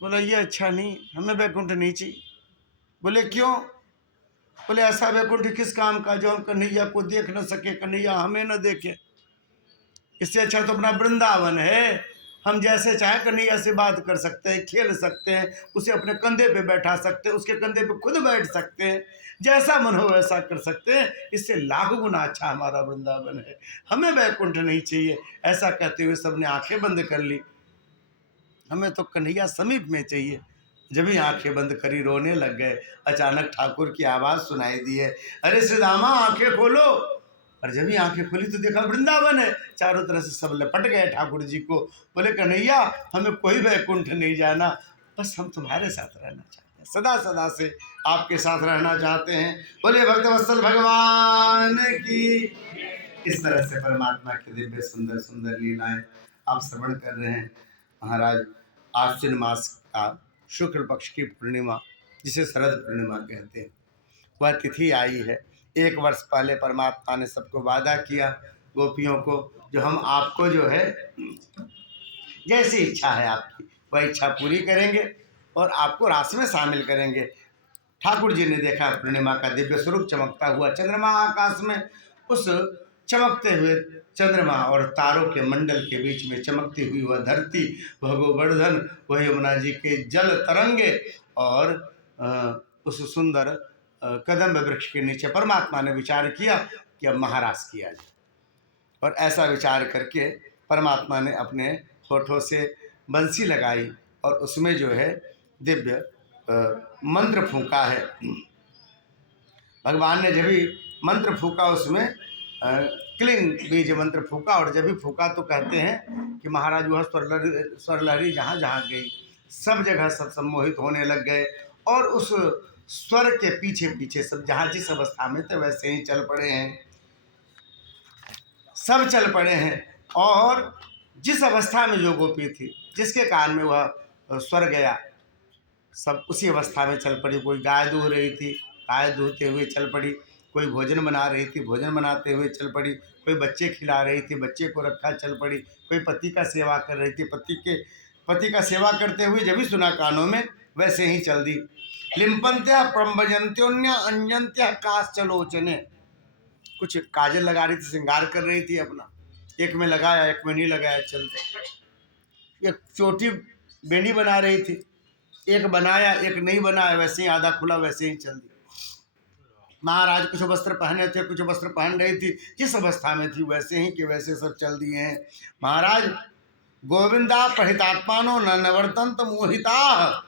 बोला ये अच्छा नहीं, हमें वैकुंठ नहीं चाहिए। बोले क्यों? बोले ऐसा वैकुंठ किस काम का जो हम कन्हैया को देख न सके, कन्हैया हमें न देखे। इससे अच्छा तो अपना वृंदावन है, हम जैसे चाहे कन्हैया से बात कर सकते हैं, खेल सकते हैं, उसे अपने कंधे पे बैठा सकते हैं, उसके कंधे पे खुद बैठ सकते हैं, जैसा मन हो वैसा कर सकते हैं। इससे लाख गुना अच्छा हमारा वृंदावन है, हमें वैकुंठ नहीं चाहिए। ऐसा कहते हुए सबने आंखें बंद कर ली। हमें तो कन्हैया समीप में चाहिए। जब ही आंखें बंद करी रोने लग गए। अचानक ठाकुर की आवाज़ सुनाई दी है, अरे श्रीदामा आंखें खोलो। और जब ही आंखें खोली तो देखा वृंदावन है। चारों तरफ से सब लपट गए ठाकुर जी को। बोले कन्हैया हमें कोई वैकुंठ नहीं जाना, बस हम तुम्हारे साथ रहना चाहते हैं, सदा सदा से आपके साथ रहना चाहते हैं। बोले भक्तवत्सल भगवान की। इस तरह से परमात्मा की दिव्य सुंदर सुंदर लीलाएं आप श्रवण कर रहे हैं। महाराज आश्विन मास का शुक्ल पक्ष की पूर्णिमा, जिसे शरद पूर्णिमा कहते हैं, वह तिथि आई है। 1 वर्ष पहले परमात्मा ने सबको वादा किया, गोपियों को, जो हम आपको जो है जैसी इच्छा है आपकी वह इच्छा पूरी करेंगे और आपको रास में शामिल करेंगे। ठाकुर जी ने देखा पूर्णिमा का दिव्य स्वरूप चमकता हुआ चंद्रमा आकाश में। उस चमकते हुए चंद्रमा और तारों के मंडल के बीच में चमकती हुई वह धरती, वह गोवर्धन, वह यमुना जी के जल तरंगे और उस सुंदर कदम्ब वृक्ष के नीचे परमात्मा ने विचार किया कि अब महारास किया जाए। और ऐसा विचार करके परमात्मा ने अपने होठों से बंसी लगाई और उसमें जो है दिव्य मंत्र फूंका है। भगवान ने जब भी मंत्र फूंका उसमें क्लिंग बीज मंत्र फूंका, और जब भी फूंका तो कहते हैं कि महाराज वह स्वरलहरी जहाँ जहाँ गई सब जगह सब सम्मोहित होने लग गए। और उस स्वर के पीछे पीछे सब जहाँ जिस अवस्था में थे वैसे ही चल पड़े हैं, सब चल पड़े हैं। और जिस अवस्था में जो गोपी थी, जिसके कान में वह स्वर गया, सब उसी अवस्था में चल पड़ी। कोई गाय दूह रही थी, गाय दूहते हुए चल पड़ी। कोई भोजन बना रही थी, भोजन बनाते हुए चल पड़ी। कोई बच्चे खिला रही थी, बच्चे को रखा चल पड़ी। कोई पति का सेवा कर रही थी, पति का सेवा करते हुए जब भी सुना कानों में वैसे ही चल दी। लिम्पंत्या प्रम्भजंत्योन्या अंजंत्या काश्चलोचने। कुछ काजल लगा रही थी, श्रृंगार कर रही थी अपना, एक में लगाया एक में नहीं लगाया, चलते। एक चोटी बेनी बना रही थी, एक बनाया एक नहीं बनाया, वैसे ही आधा खुला वैसे ही चल दी। महाराज कुछ वस्त्र पहने थे, कुछ वस्त्र पहन रही थी, जिस अवस्था में थी वैसे ही कि वैसे सब चल दिए हैं। महाराज गोविंदा परितात्मानो न नवर्तंत मोहिता।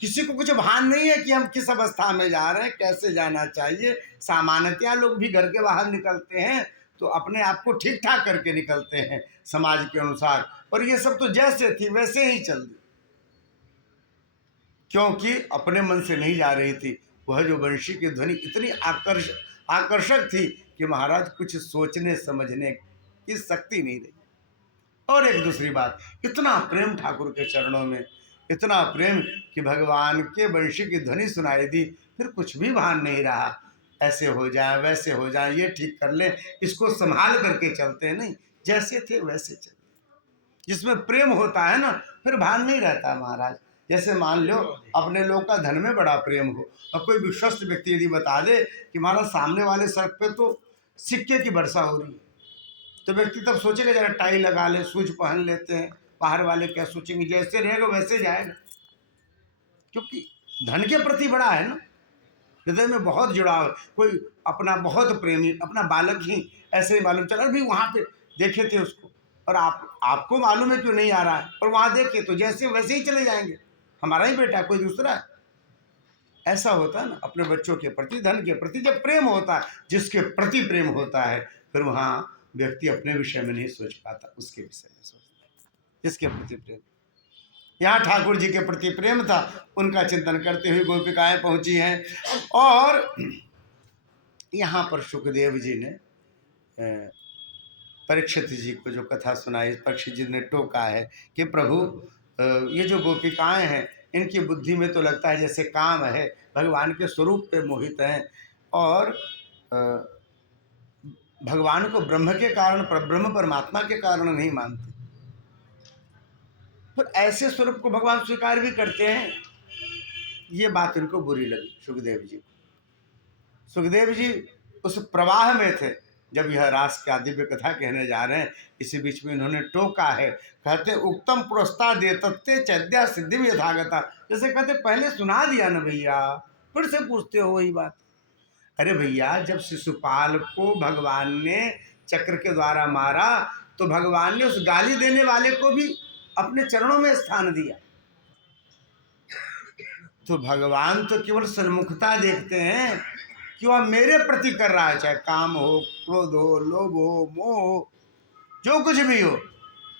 किसी को कुछ भान नहीं है कि हम किस अवस्था में जा रहे हैं, कैसे जाना चाहिए। सामान्यतया लोग भी घर के बाहर निकलते हैं तो अपने आप को ठीक ठाक करके निकलते हैं समाज के अनुसार, और ये सब तो जैसे थी वैसे ही चल दी, क्योंकि अपने मन से नहीं जा रही थी। वह जो वंशी की ध्वनि इतनी आकर्षक थी कि महाराज कुछ सोचने समझने की शक्ति नहीं रही। और एक दूसरी बात, इतना प्रेम ठाकुर के चरणों में, इतना प्रेम कि भगवान के वंशी की ध्वनि सुनाई दी, फिर कुछ भी भान नहीं रहा। ऐसे हो जाए वैसे हो जाए, ये ठीक कर ले, इसको संभाल करके चलते हैं, नहीं, जैसे थे वैसे चलते। जिसमें प्रेम होता है ना, फिर भान नहीं रहता महाराज। जैसे मान लो अपने लोग का धन में बड़ा प्रेम हो, और कोई विश्वस्त व्यक्ति यदि बता दे कि महाराज सामने वाले सड़क पे तो सिक्के की वर्षा हो रही है, तो व्यक्ति तब सोचेगा जरा टाई लगा ले, शूज पहन लेते हैं, बाहर वाले क्या सोचेंगे, जैसे रहेगा वैसे जाएगा। क्योंकि धन के प्रति बड़ा है ना, हृदय में बहुत जुड़ाव। कोई अपना बहुत प्रेमी, अपना बालक ही ऐसे ही मालूम चला भी वहाँ पे देखे थे उसको, और आपको मालूम है क्यों नहीं आ रहा है, और वहाँ देखे तो जैसे वैसे ही चले जाएंगे, हमारा ही बेटा कोई दूसरा है। ऐसा होता है ना अपने बच्चों के प्रति, धन के प्रति जब प्रेम होता है, जिसके प्रति प्रेम होता है, फिर वहाँ व्यक्ति अपने विषय में नहीं सोच पाता, उसके विषय में सोचता है, जिसके प्रति प्रेम। यहाँ ठाकुर जी के प्रति प्रेम था, उनका चिंतन करते हुए गोपिकाएं पहुंची हैं। और यहाँ पर सुखदेव जी ने परीक्षित जी को जो कथा सुनाई, परीक्षित जी ने टोका है कि प्रभु ये जो गोपिकाएं हैं इनकी बुद्धि में तो लगता है जैसे काम है, भगवान के स्वरूप पे मोहित हैं और भगवान को ब्रह्म के कारण, ब्रह्म परमात्मा के कारण नहीं मानते। पर ऐसे स्वरूप को भगवान स्वीकार भी करते हैं। ये बात इनको बुरी लगी सुखदेव जी को। सुखदेव जी उस प्रवाह में थे जब यह रास की दिव्य कथा कहने जा रहे हैं। इसी बीच में इन्होंने टोका है, कहते उत्तम पुरस्ता दे तत्ते चैद्या सिद्धि में यथागता। जैसे कहते पहले सुना दिया ना भैया, फिर से पूछते हो वही बात। अरे भैया, जब शिशुपाल को भगवान ने चक्र के द्वारा मारा तो भगवान ने उस गाली देने वाले को भी अपने चरणों में स्थान दिया। तो भगवान तो केवल सन्मुखता देखते हैं कि वह मेरे प्रति कर रहा है, चाहे काम हो, क्रोध हो, लोभ हो, मोह हो, जो कुछ भी हो।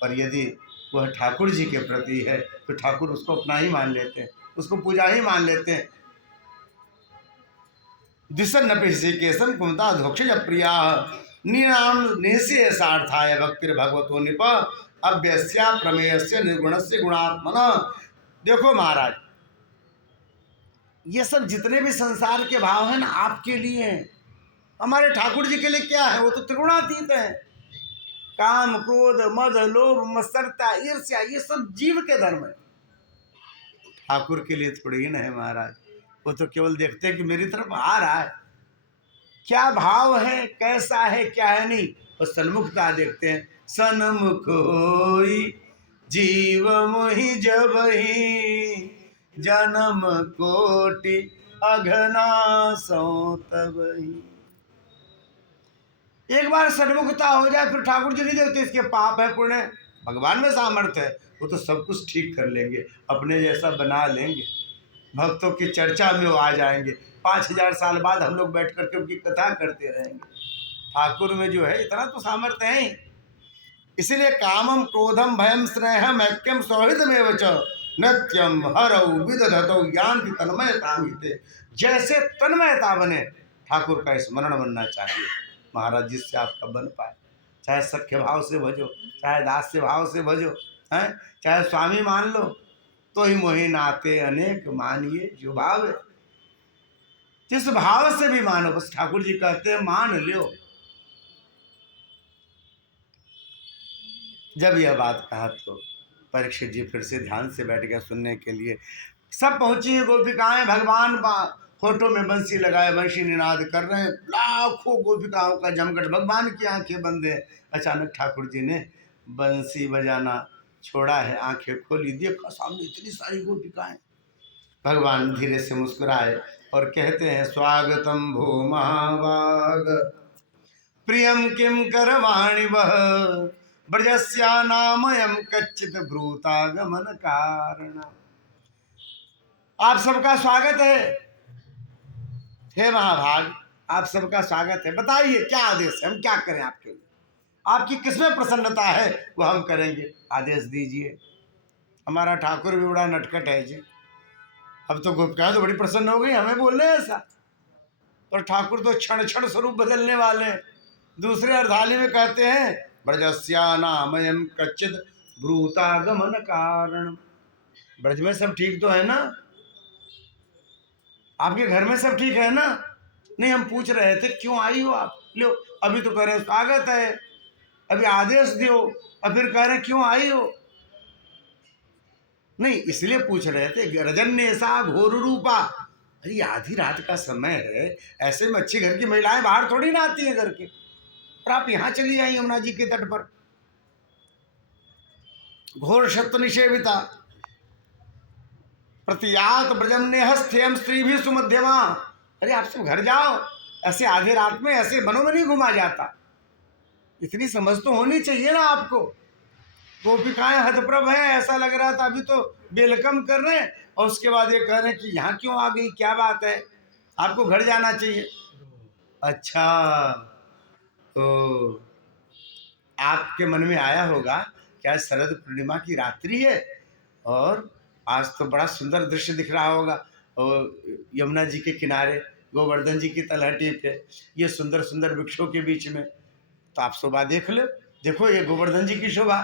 पर यदि वह ठाकुर जी के प्रति है तो ठाकुर उसको अपना ही मान लेते हैं, उसको पूजा ही मान लेते हैं। दिशन्नपि ऋषिकेशं कुमता धोक्षज प्रिया नीनाम निहस्य सार्थाय भक्तिर भगवतो निप अभ्यस्या प्रमेयस्य निर्गुणस्य गुणात्मना। देखो महाराज, ये सब जितने भी संसार के भाव हैं ना आपके लिए हैं, हमारे ठाकुर जी के लिए क्या है? वो तो त्रिगुणातीत है। काम, क्रोध, मद, लोभ, मत्सरता, ईर्ष्या, ये सब जीव के धर्म है। ठाकुर के लिए थोड़ी ही ना है महाराज। वो तो केवल देखते हैं कि मेरी तरफ आ रहा है, क्या भाव है, कैसा है, क्या है, नहीं। और सन्मुखता देखते हैं। सन्मुख होई जीव मोहि जबहि जन्म कोटि अघना सो तबहि। एक बार सन्मुखता हो जाए फिर ठाकुर जी नहीं देखते इसके पाप है पुण्य। भगवान में सामर्थ्य है, वो तो सब कुछ ठीक कर लेंगे, अपने जैसा बना लेंगे। भक्तों की चर्चा में वो आ जाएंगे। 5000 साल बाद हम लोग बैठ करके उनकी कथा करते रहेंगे। ठाकुर में जो है इतना तो सामर्थ्य है ही। इसलिए कामम क्रोधम भयम स्नेहम ऐक्यम सौहृदमेव च नत्यम हरौ विदधतौ यान्ति तन्मयतामिते। जैसे तन्मयता बने, ठाकुर का स्मरण बनना चाहिए महाराज, जिससे आपका बन पाए। चाहे सख्य भाव से भजो, चाहे दास्य भाव से भजो, हैं, चाहे स्वामी मान लो, तो ही मोहि नाते अनेक मानिए जो भाव है। जिस भाव से भी मानो, बस ठाकुर जी कहते हैं मान लो। जब यह बात कहा तो परीक्षित जी फिर से ध्यान से बैठ गया सुनने के लिए। सब पहुंची हैं गोपिकाएं, भगवान फोटो में बंसी लगाए बंशी निनाद कर रहे हैं। लाखों गोपिकाओं का जमघट, भगवान की आंखें बंद है। अचानक ठाकुर जी ने बंसी बजाना छोड़ा है, आंखें खोली, देखा सामने इतनी सारी गोपिकाएं। भगवान धीरे से मुस्कुराए और कहते हैं स्वागतम भो महाभाग प्रियम किम करवाणि वह ब्रजस्या नामयम कच्चित भ्रूतागमन कारण। आप सबका स्वागत है, हे महाभाग, आप सबका स्वागत है। बताइए क्या आदेश है, हम क्या करें आपके लिए? आपकी किसमें प्रसन्नता है वो हम करेंगे, आदेश दीजिए। हमारा ठाकुर भी बड़ा नटखट है जी। अब तो गोपिकाएं तो बड़ी प्रसन्न हो गई हमें बोलने ऐसा, पर ठाकुर तो क्षण क्षण स्वरूप बदलने वाले हैं। दूसरे अर्धाली में कहते हैं ब्रजस्या नामयम कच्चित ब्रूतागमन कारण। ब्रज में सब ठीक तो है ना? आपके घर में सब ठीक है ना? नहीं, हम पूछ रहे थे क्यों आई हो आप। लो, अभी तो कह रहे स्वागत है, अभी आदेश दियो, और फिर कह रहे क्यों आई हो। नहीं, इसलिए पूछ रहे थे रजन्य सा घोर रूपा। अरे आधी रात का समय है, ऐसे में अच्छी घर की महिलाएं बाहर थोड़ी ना आती हैं घर के, और आप यहाँ चली आई यमुना जी के तट पर। घोर शत्रु निषेविता प्रतियात ब्रजम नेहस्थेम स्त्री भी सुमध्यमा। अरे आप सब घर जाओ, ऐसे आधे रात में ऐसे बनों में नहीं घुमा जाता। इतनी समझ तो होनी चाहिए ना आपको। गोपिकाएं हतप्रभ हैं, ऐसा लग रहा था अभी तो वेलकम कर रहे हैं और उसके बाद ये कह रहे हैं कि यहाँ क्यों आ गई, क्या बात है, आपको घर जाना चाहिए। अच्छा, तो आपके मन में आया होगा क्या शरद पूर्णिमा की रात्रि है और आज तो बड़ा सुंदर दृश्य दिख रहा होगा, और यमुना जी के किनारे गोवर्धन जी की तलहटी पे ये सुंदर सुंदर वृक्षों के बीच में, तो आप शोभा देख लो। देखो ये गोवर्धन जी की शोभा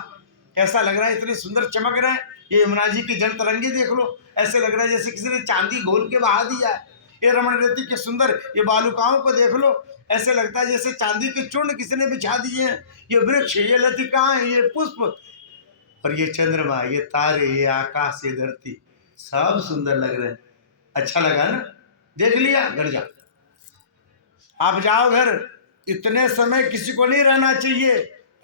कैसा लग रहा है, इतनी सुंदर चमक रहा है। ये यमुना जी की जल तरंगी देख लो, ऐसे लग रहा है जैसे किसी ने चांदी घोल के बहा दिया है। ये रमण रेती के सुंदर ये बालुकाओं को देख लो, ऐसे लगता है जैसे चांदी के चूर्ण किसी ने बिछा दिए हैं। ये वृक्ष, ये लतिकाएं, ये पुष्प, और ये चंद्रमा, ये तारे, ये आकाश, ये धरती, सब सुंदर लग रहे हैं। अच्छा लगा ना? देख लिया, घर जाओ, आप जाओ घर। इतने समय किसी को नहीं रहना चाहिए।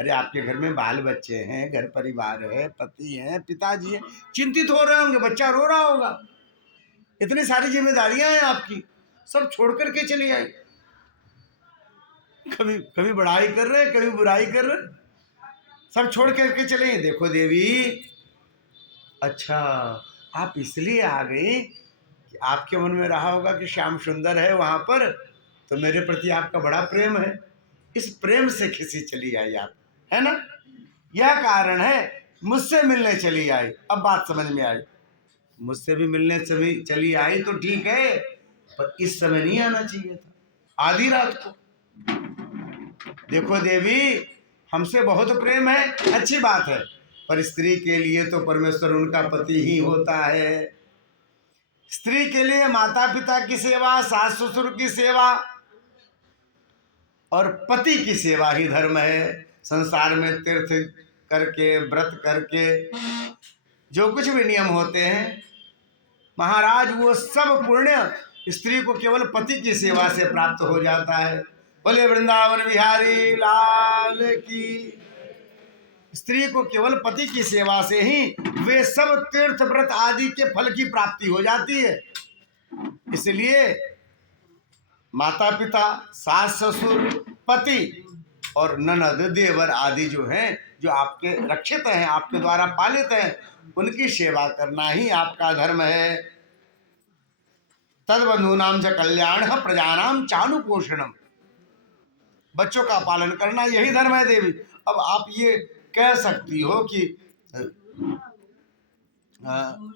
अरे आपके घर में बाल बच्चे हैं, घर परिवार है, पति हैं, पिताजी हैं, चिंतित हो रहे होंगे, बच्चा रो रहा होगा, इतनी सारी जिम्मेदारियां हैं आपकी, सब छोड़ करके चली आई। कभी कभी बड़ाई कर रहे, कभी बुराई कर रहे, सब छोड़ करके चले। देखो देवी, अच्छा आप इसलिए आ गई कि आपके मन में रहा होगा कि श्याम सुंदर है वहां पर, तो मेरे प्रति आपका बड़ा प्रेम है, इस प्रेम से खिसी चली आई आप, है ना? यह कारण है मुझसे मिलने चली आई। अब बात समझ में आई। मुझसे भी मिलने चली आई तो ठीक है, पर इस समय नहीं आना चाहिए था, आधी रात को। देखो देवी, हमसे बहुत प्रेम है, अच्छी बात है, पर स्त्री के लिए तो परमेश्वर उनका पति ही होता है। स्त्री के लिए माता पिता की सेवा, सास ससुर की सेवा और पति की सेवा ही धर्म है। संसार में तीर्थ करके, व्रत करके, जो कुछ भी नियम होते हैं महाराज, वो सब पुण्य स्त्री को केवल पति की सेवा से प्राप्त हो जाता है। बोले वृंदावन बिहारी लाल की। स्त्री को केवल पति की सेवा से ही वे सब तीर्थ व्रत आदि के फल की प्राप्ति हो जाती है। इसलिए माता पिता, सास ससुर, पति और ननद देवर आदि जो हैं, जो आपके रक्षित हैं, आपके द्वारा पालित हैं, उनकी सेवा करना ही आपका धर्म है। तद्बंधूनाम च कल्याण प्रजानाम चानुपोषणम, बच्चों का पालन करना यही धर्म है देवी। अब आप ये कह सकती हो कि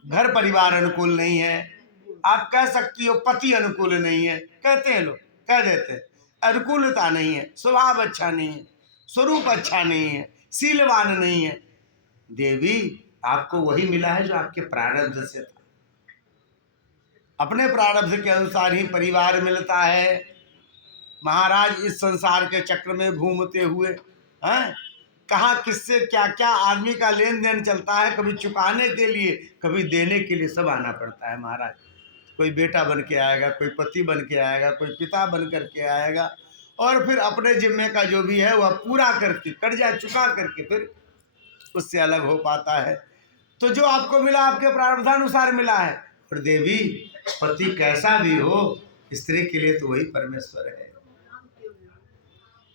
घर परिवार अनुकूल नहीं है, आप कह सकती हो पति अनुकूल नहीं है, कहते हैं लोग, कह देते हैं, अनुकूलता नहीं है, स्वभाव अच्छा नहीं है, स्वरूप अच्छा नहीं है, शीलवान नहीं है। देवी, आपको वही मिला है जो आपके प्रारब्ध से था। अपने प्रारब्ध के अनुसार ही परिवार मिलता है। महाराज, इस संसार के चक्र में घूमते हुए हैं, कहाँ किससे क्या क्या आदमी का लेन देन चलता है, कभी चुकाने के लिए, कभी देने के लिए, सब आना पड़ता है महाराज। कोई बेटा बन के आएगा, कोई पति बन के आएगा, कोई पिता बन करके आएगा, और फिर अपने जिम्मे का जो भी है वह पूरा करके, कर्जा चुका करके फिर उससे अलग हो पाता है। तो जो आपको मिला आपके प्रारब्धानुसार मिला है। और देवी, पति कैसा भी हो, स्त्री के लिए तो वही परमेश्वर है।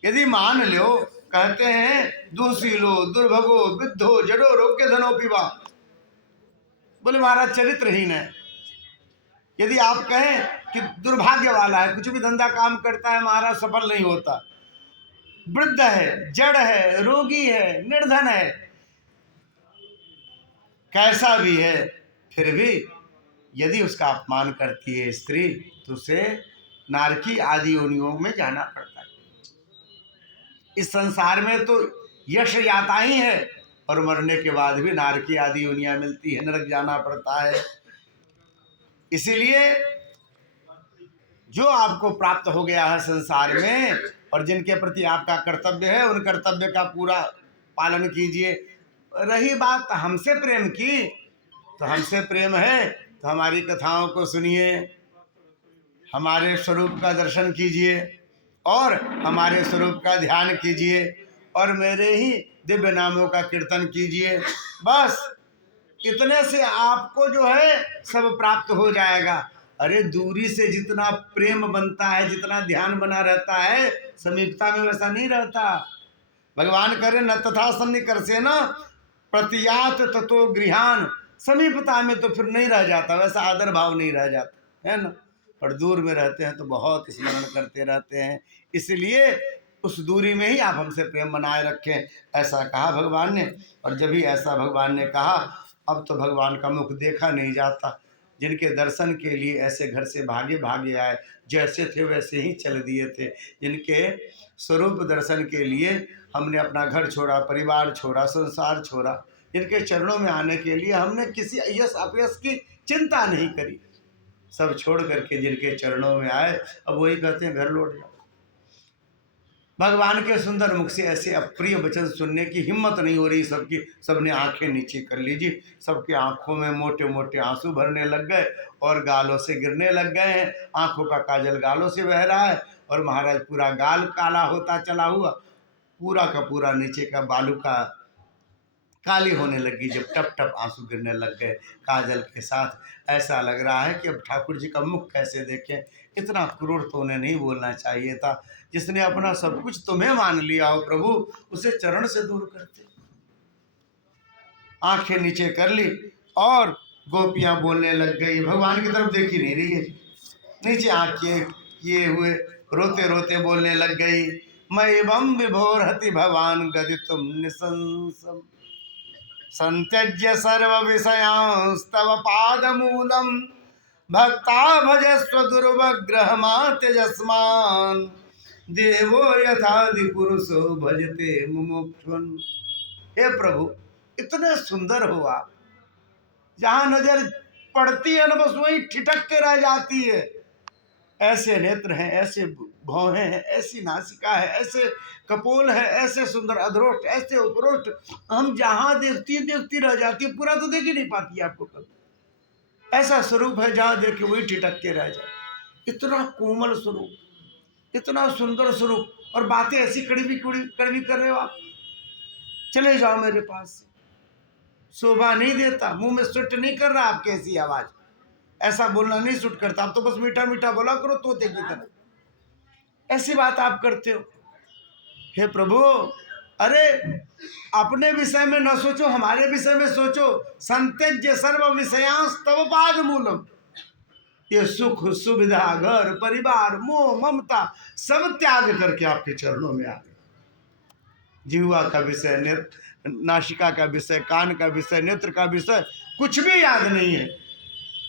यदि मान लो, कहते हैं दुशीलो दुर्भगो विद्धो जड़ो रोग्य धनो पिबा, बोले महाराज चरित्रहीन है। यदि आप कहें कि दुर्भाग्य वाला है, कुछ भी धंधा काम करता है महाराज सफल नहीं होता, वृद्ध है, जड़ है, रोगी है, निर्धन है, कैसा भी है, फिर भी यदि उसका अपमान करती है स्त्री, तो उसे नारकी आदि योनियों में जाना पड़ता है। इस संसार में तो यश याता ही है, और मरने के बाद भी नारकी आदि योनियां मिलती है, नरक जाना पड़ता है। इसीलिए जो आपको प्राप्त हो गया है संसार में, और जिनके प्रति आपका कर्तव्य है, उन कर्तव्य का पूरा पालन कीजिए। रही बात हमसे प्रेम की, तो हमसे प्रेम है तो हमारी कथाओं को सुनिए, हमारे स्वरूप का दर्शन कीजिए, और हमारे स्वरूप का ध्यान कीजिए, और मेरे ही दिव्य नामों का कीर्तन कीजिए। बस इतने से आपको जो है सब प्राप्त हो जाएगा। अरे दूरी से जितना प्रेम बनता है, जितना ध्यान बना रहता है, समीपता में वैसा नहीं रहता। भगवान करे न तथा सन्निकर्षे न प्रतियात ततो गृहान, समीपता में तो फिर नहीं रह जाता, वैसा आदर भाव नहीं रह जाता, है ना? और दूर में रहते हैं तो बहुत स्मरण करते रहते हैं। इसलिए उस दूरी में ही आप हमसे प्रेम बनाए रखें, ऐसा कहा भगवान ने। और जब ही ऐसा भगवान ने कहा, अब तो भगवान का मुख देखा नहीं जाता। जिनके दर्शन के लिए ऐसे घर से भागे भागे आए, जैसे थे वैसे ही चल दिए थे। जिनके स्वरूप दर्शन के लिए हमने अपना घर छोड़ा, परिवार छोड़ा, संसार छोड़ा। जिनके चरणों में आने के लिए हमने किसी यश अपयश की चिंता नहीं करी। सब छोड़ करके जिनके चरणों में आए, अब वही कहते हैं घर लौट जाओ। भगवान के सुंदर मुख से ऐसे अप्रिय वचन सुनने की हिम्मत नहीं हो रही सबकी। सबने आंखें नीचे कर लीजिए। सबके आंखों में मोटे मोटे आंसू भरने लग गए और गालों से गिरने लग गए हैं। आंखों का काजल गालों से बह रहा है और महाराज पूरा गाल काला होता चला हुआ, पूरा का पूरा नीचे का बालू का काली होने लगी। जब टप टप आंसू गिरने लग गए काजल के साथ, ऐसा लग रहा है कि अब ठाकुर जी का मुख कैसे देखें। इतना क्रूर तो उन्हें नहीं बोलना चाहिए था। जिसने अपना सब कुछ तुम्हें मान लिया हो प्रभु, उसे चरण से दूर करते। आंखें नीचे कर ली और गोपियां बोलने लग गई, भगवान की तरफ देख ही नहीं रही है, नीचे आंखें किए हुए रोते रोते बोलने लग गई। मैं बम विभोर हति भगवान गदि तुम निसंसम संत्यज्य सर्व विषयांस्तव पाद मूलम भक्ता भजस्व दुर्वग्रह तेजस्मान देवो यथादि पुरुषो भजते मुमुक्षुन। हे प्रभु, इतने सुंदर हो आप, जहां नजर पड़ती है ना बस वही ठिठक के रह जाती है। ऐसे नेत्र हैं, ऐसे भौहें हैं, ऐसी नासिका है, ऐसे कपोल है, ऐसे सुंदर अधरोष्ट, ऐसे उपरोष्ट, हम जहां देखती रह जाती, पूरा तो देख ही नहीं पाती आपको कभी। ऐसा स्वरूप है जहां देखे वही ठिठक के रह जाए। इतना कोमल स्वरूप, इतना सुंदर स्वरूप, और बातें ऐसी कड़वी कड़वी कर रहे हो आप। चले जाओ मेरे पास से, शोभा नहीं देता, मुंह में सुट नहीं कर रहा आपकी ऐसी आवाज, ऐसा बोलना नहीं सूट करता। आप तो बस मीठा मीठा बोला करो तोते की तरह, ऐसी बात आप करते हो। हे प्रभु, अरे अपने विषय में न सोचो, हमारे विषय में सोचो। संत्यज्य सर्व विषयांस तव पाद मूलम। ये सुख सुविधा, घर परिवार, मोह ममता सब त्याग करके आपके चरणों में आ गए। जीवा का विषय, नासिका का विषय, कान का विषय, नेत्र का विषय कुछ भी याद नहीं है।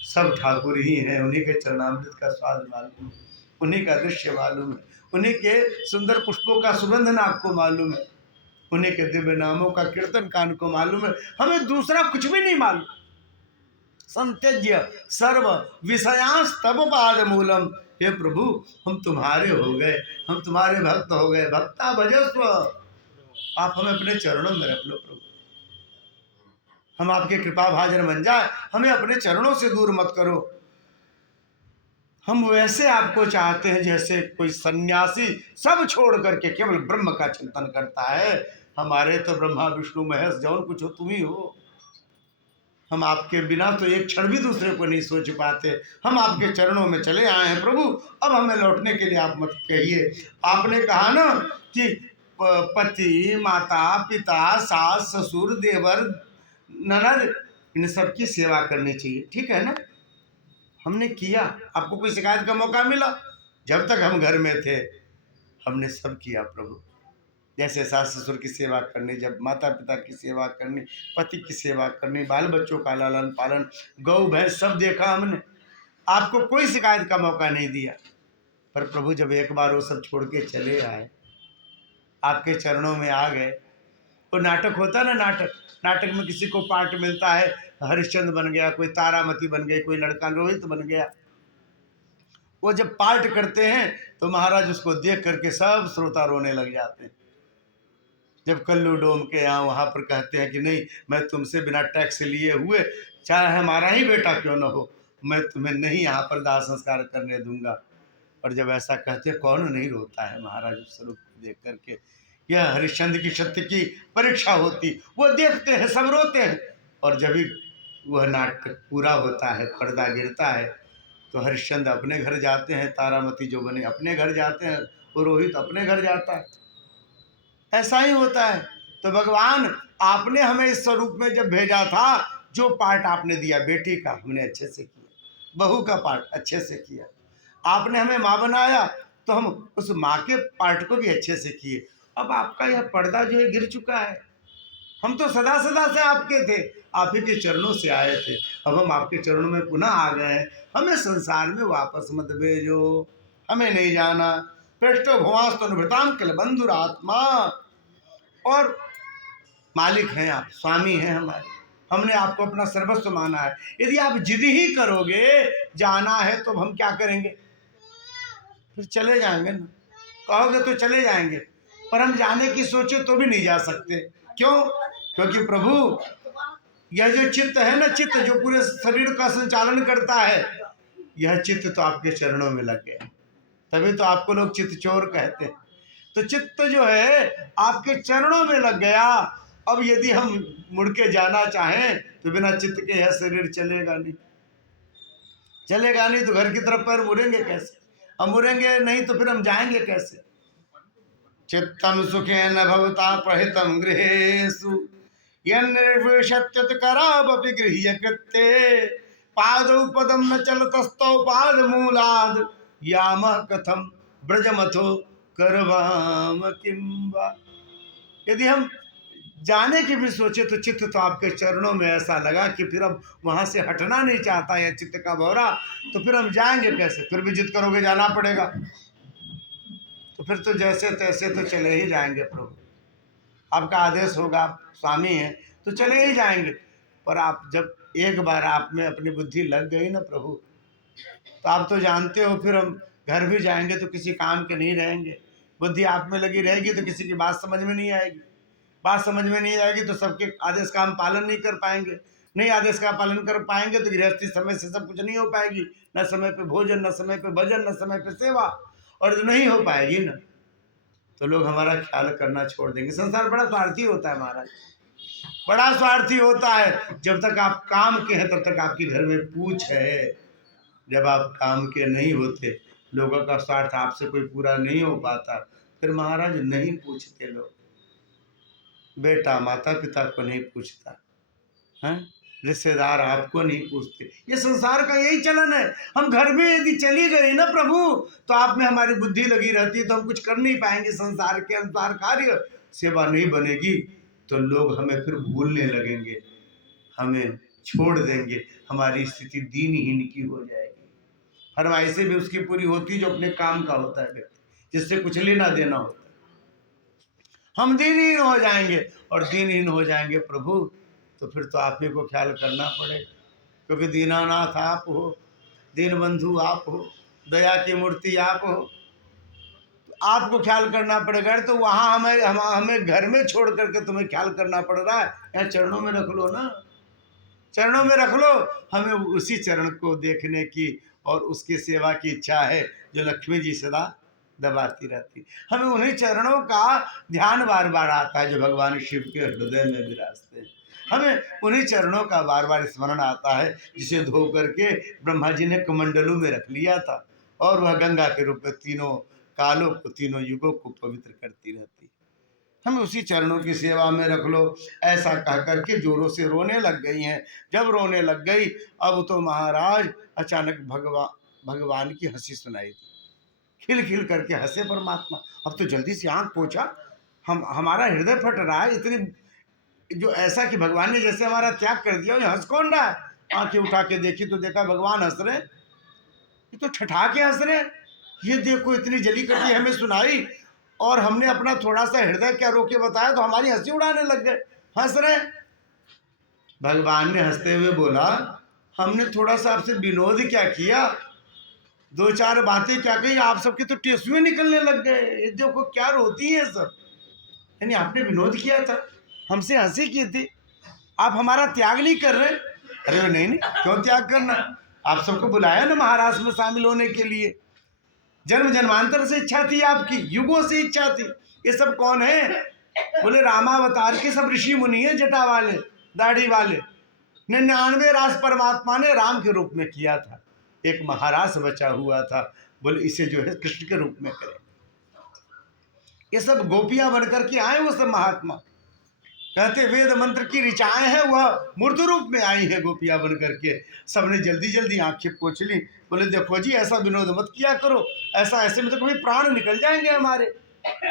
सब ठाकुर ही हैं। उन्हीं के चरणामृत का स्वाद मालूम है, उन्हीं का दृश्य मालूम है, उन्हीं के सुंदर पुष्पों का सुगंधन आपको मालूम है, उन्हीं के दिव्य नामों का कीर्तन कान को मालूम है। हमें दूसरा कुछ भी नहीं मालूम। संत्यज्य सर्व विषयांस तब पाद मूलम। हे प्रभु, हम तुम्हारे हो गए, हम तुम्हारे भक्त हो गए। भक्ता भजस्व, आप हमें अपने चरणों में रख लो प्रभु। हम आपके कृपा भाजन बन जाए, हमें अपने चरणों से दूर मत करो। हम वैसे आपको चाहते हैं जैसे कोई सन्यासी सब छोड़ करके केवल ब्रह्म का चिंतन करता है। हमारे तो ब्रह्मा विष्णु महेश जौन कुछ हो तुम ही हो। हम आपके बिना तो एक क्षण भी दूसरे को नहीं सोच पाते। हम आपके चरणों में चले आए हैं प्रभु, अब हमें लौटने के लिए आप मत कहिए। आपने कहा ना कि पति, माता, पिता, सास, ससुर, देवर, ननद, इन सब की सेवा करनी चाहिए, ठीक है ना। हमने किया, आपको कोई शिकायत का मौका मिला? जब तक हम घर में थे हमने सब किया प्रभु। जैसे सास ससुर की सेवा करनी, जब माता पिता की सेवा करनी, पति की सेवा करनी, बाल बच्चों का लालन पालन, गौ भैंस सब देखा हमने। आपको कोई शिकायत का मौका नहीं दिया। पर प्रभु जब एक बार वो सब छोड़ के चले आए, आपके चरणों में आ गए। वो नाटक होता ना, नाटक में किसी को पार्ट मिलता है, हरिश्चंद्र बन गया, कोई तारामती बन गई, कोई लड़का रोहित बन गया। वो जब पार्ट करते हैं तो महाराज उसको देख करके सब श्रोता रोने लग जाते हैं। जब कल्लू डोम के यहाँ वहाँ पर कहते हैं कि नहीं, मैं तुमसे बिना टैक्स लिए हुए, चाहे हमारा ही बेटा क्यों न हो, मैं तुम्हें नहीं यहाँ पर दाह संस्कार करने दूंगा। और जब ऐसा कहते हैं, कौन नहीं रोता है महाराज उस स्वरूप को देख करके। यह हरिश्चंद्र की सत्य की परीक्षा होती, वो देखते हैं सब रोते हैं। और जब भी वह नाटक पूरा होता है, पर्दा गिरता है, तो हरिश्चंद्र अपने घर जाते हैं, तारामती जो बने अपने घर जाते हैं, वो रोहित अपने घर जाता है। ऐसा ही होता है। तो भगवान, आपने हमें इस स्वरूप में जब भेजा था, जो पार्ट आपने दिया बेटी का हमने अच्छे से किया, बहू का पार्ट अच्छे से किया। आपने हमें माँ बनाया तो हम उस माँ के पार्ट को भी अच्छे से किए। अब आपका यह पर्दा जो है गिर चुका है। हम तो सदा सदा से आपके थे, आप ही के चरणों से आए थे, अब हम आपके चरणों में पुनः आ गए हैं, हमें संसार में वापस मत भेजो, हमें नहीं जाना। पृष्ठो भुवास्तनुभृताम किल बंधुरात्मा, और मालिक हैं आप, स्वामी हैं हमारे, हमने आपको अपना सर्वस्व माना है। यदि आप जिद ही करोगे जाना है तो हम क्या करेंगे, फिर चले जाएंगे ना, कहोगे तो चले जाएंगे, पर हम जाने की सोचे तो भी नहीं जा सकते। क्यों? क्योंकि प्रभु यह जो चित्त है ना, चित्त जो पूरे शरीर का संचालन करता है, यह चित्त तो आपके चरणों में लग गया, तभी तो आपको लोग चित्त चोर कहते हैं। तो चित्त जो है आपके चरणों में लग गया। अब यदि हम मुड़ के जाना चाहें तो बिना चित्त के यह शरीर चलेगा नहीं, चलेगा नहीं तो घर की तरफ पैर मुड़ेंगे कैसे, हम मुड़ेंगे नहीं तो फिर हम जाएंगे कैसे। चित्तम सुखेन भवता प्रहितम गृहेषु यन्निर्विशत्युत्करावपि गृह्य कृत्ये पादौ पदम न चलतस्तौ पादमूलाद् यामः कथम ब्रजमथो करवाम किं वा। यदि हम जाने की भी सोचे तो चित्त तो आपके चरणों में ऐसा लगा कि फिर अब वहाँ से हटना नहीं चाहता है चित्त का भौरा, तो फिर हम जाएंगे कैसे, फिर भी जिद करोगे जाना पड़ेगा, तो फिर तो जैसे तैसे तो चले ही जाएंगे। प्रभु आपका आदेश होगा, आप स्वामी हैं तो चले ही जाएंगे, पर आप जब एक बार आप में अपनी बुद्धि लग गई ना प्रभु, तो आप तो जानते हो फिर हम घर भी जाएंगे तो किसी काम के नहीं रहेंगे। बुद्धि आप में लगी रहेगी तो किसी की बात समझ में नहीं आएगी, बात समझ में नहीं आएगी तो सबके आदेश का हम पालन नहीं कर पाएंगे, नहीं आदेश का पालन कर पाएंगे तो गृहस्थी समय से सब कुछ नहीं हो पाएगी, न समय पे भोजन, न समय पे भजन, न समय पे सेवा, और नहीं हो पाएगी ना तो लोग हमारा ख्याल करना छोड़ देंगे। संसार बड़ा स्वार्थी होता है महाराज, बड़ा स्वार्थी होता है। जब तक आप काम के हैं तब तक आपके घर में पूछ है, जब आप काम के नहीं होते, लोगों का स्वार्थ आपसे कोई पूरा नहीं हो पाता, फिर महाराज नहीं पूछते लोग। बेटा माता पिता को नहीं पूछता है, रिश्तेदार आपको नहीं पूछते, ये संसार का यही चलन है। हम घर में यदि चली गई ना प्रभु तो आप में हमारी बुद्धि लगी रहती है तो हम कुछ कर नहीं पाएंगे, संसार के अनुसार कार्य सेवा नहीं बनेगी तो लोग हमें फिर भूलने लगेंगे, हमें छोड़ देंगे, हमारी स्थिति दीनहीन की हो जाएगी। फरमाइश भी उसकी पूरी होती जो अपने काम का होता है व्यक्ति, जिससे कुछ लेना देना होता है। हम दीनहीन हो जाएंगे, और दीनहीन हो जाएंगे प्रभु तो फिर तो आप ही को ख्याल करना पड़ेगा, क्योंकि दीनानाथ आप हो, दीन बंधु आप हो, दया की मूर्ति आप हो, तो आपको ख्याल करना पड़ेगा। तो वहाँ हमें घर में छोड़ करके तुम्हें ख्याल करना पड़ रहा है, यहाँ चरणों में रख लो ना, चरणों में रख लो। हमें उसी चरण को देखने की और उसकी सेवा की इच्छा है जो लक्ष्मी जी सदा दबाती रहती, हमें उन्हीं चरणों का ध्यान बार बार आता है जो भगवान शिव के हृदय में विराजते हैं। हमें उन्हीं चरणों का बार बार स्मरण आता है जिसे धो करके ब्रह्मा जी ने कमंडलू में रख लिया था, और वह गंगा के रूप में तीनों कालों को, तीनों युगों को पवित्र करती रहती। हमें उसी चरणों की सेवा में रख लो। ऐसा कह करके जोरों से रोने लग गई हैं। जब रोने लग गई अब तो महाराज अचानक भगवान की हंसी सुनाई दी, खिल खिल करके हंसे परमात्मा। अब तो जल्दी से आंख पोछा, हमारा हृदय फट रहा है इतनी, जो ऐसा कि भगवान ने जैसे हमारा त्याग कर दिया, ये हंस कौन रहा है। आंखें उठा के देखी तो देखा भगवान हंस रहे, ये तो ठठा के हंस रहे। ये देखो इतनी जली कटी हमें सुनाई और हमने अपना थोड़ा सा हृदय क्या रोके बताया तो हमारी हंसी उड़ाने लग गए, हंस रहे। भगवान ने हंसते हुए बोला, हमने थोड़ा सा आपसे विनोद क्या किया, दो चार बातें क्या कही, आप सबके तो टेसुए निकलने लग गए। ये देखो क्या रोती है सब, यानी आपने विनोद किया था, हमसे हंसी की थी, आप हमारा त्याग नहीं कर रहे। अरे नहीं नहीं, क्यों त्याग करना, आप सबको बुलाया ना महाराज में शामिल होने के लिए, जन्म जन्मांतर से इच्छा थी आपकी, युगों से इच्छा थी। ये सब कौन है? बोले रामावतार के सब ऋषि मुनि है, जटा वाले, दाढ़ी वाले। 99 रास परमात्मा ने राम के रूप में किया था, एक महाराज बचा हुआ था, बोले इसे जो है कृष्ण के रूप में करें। ये सब गोपियां बनकर के आए, वो सब महात्मा कहते वेद मंत्र की ऋचाएं हैं, वह मूर्त रूप में आई है गोपियां बनकर के। सबने जल्दी जल्दी आंखें पोंछ ली, बोले देखो जी ऐसा विनोद मत किया करो, ऐसा ऐसे में तो कभी प्राण निकल जाएंगे हमारे,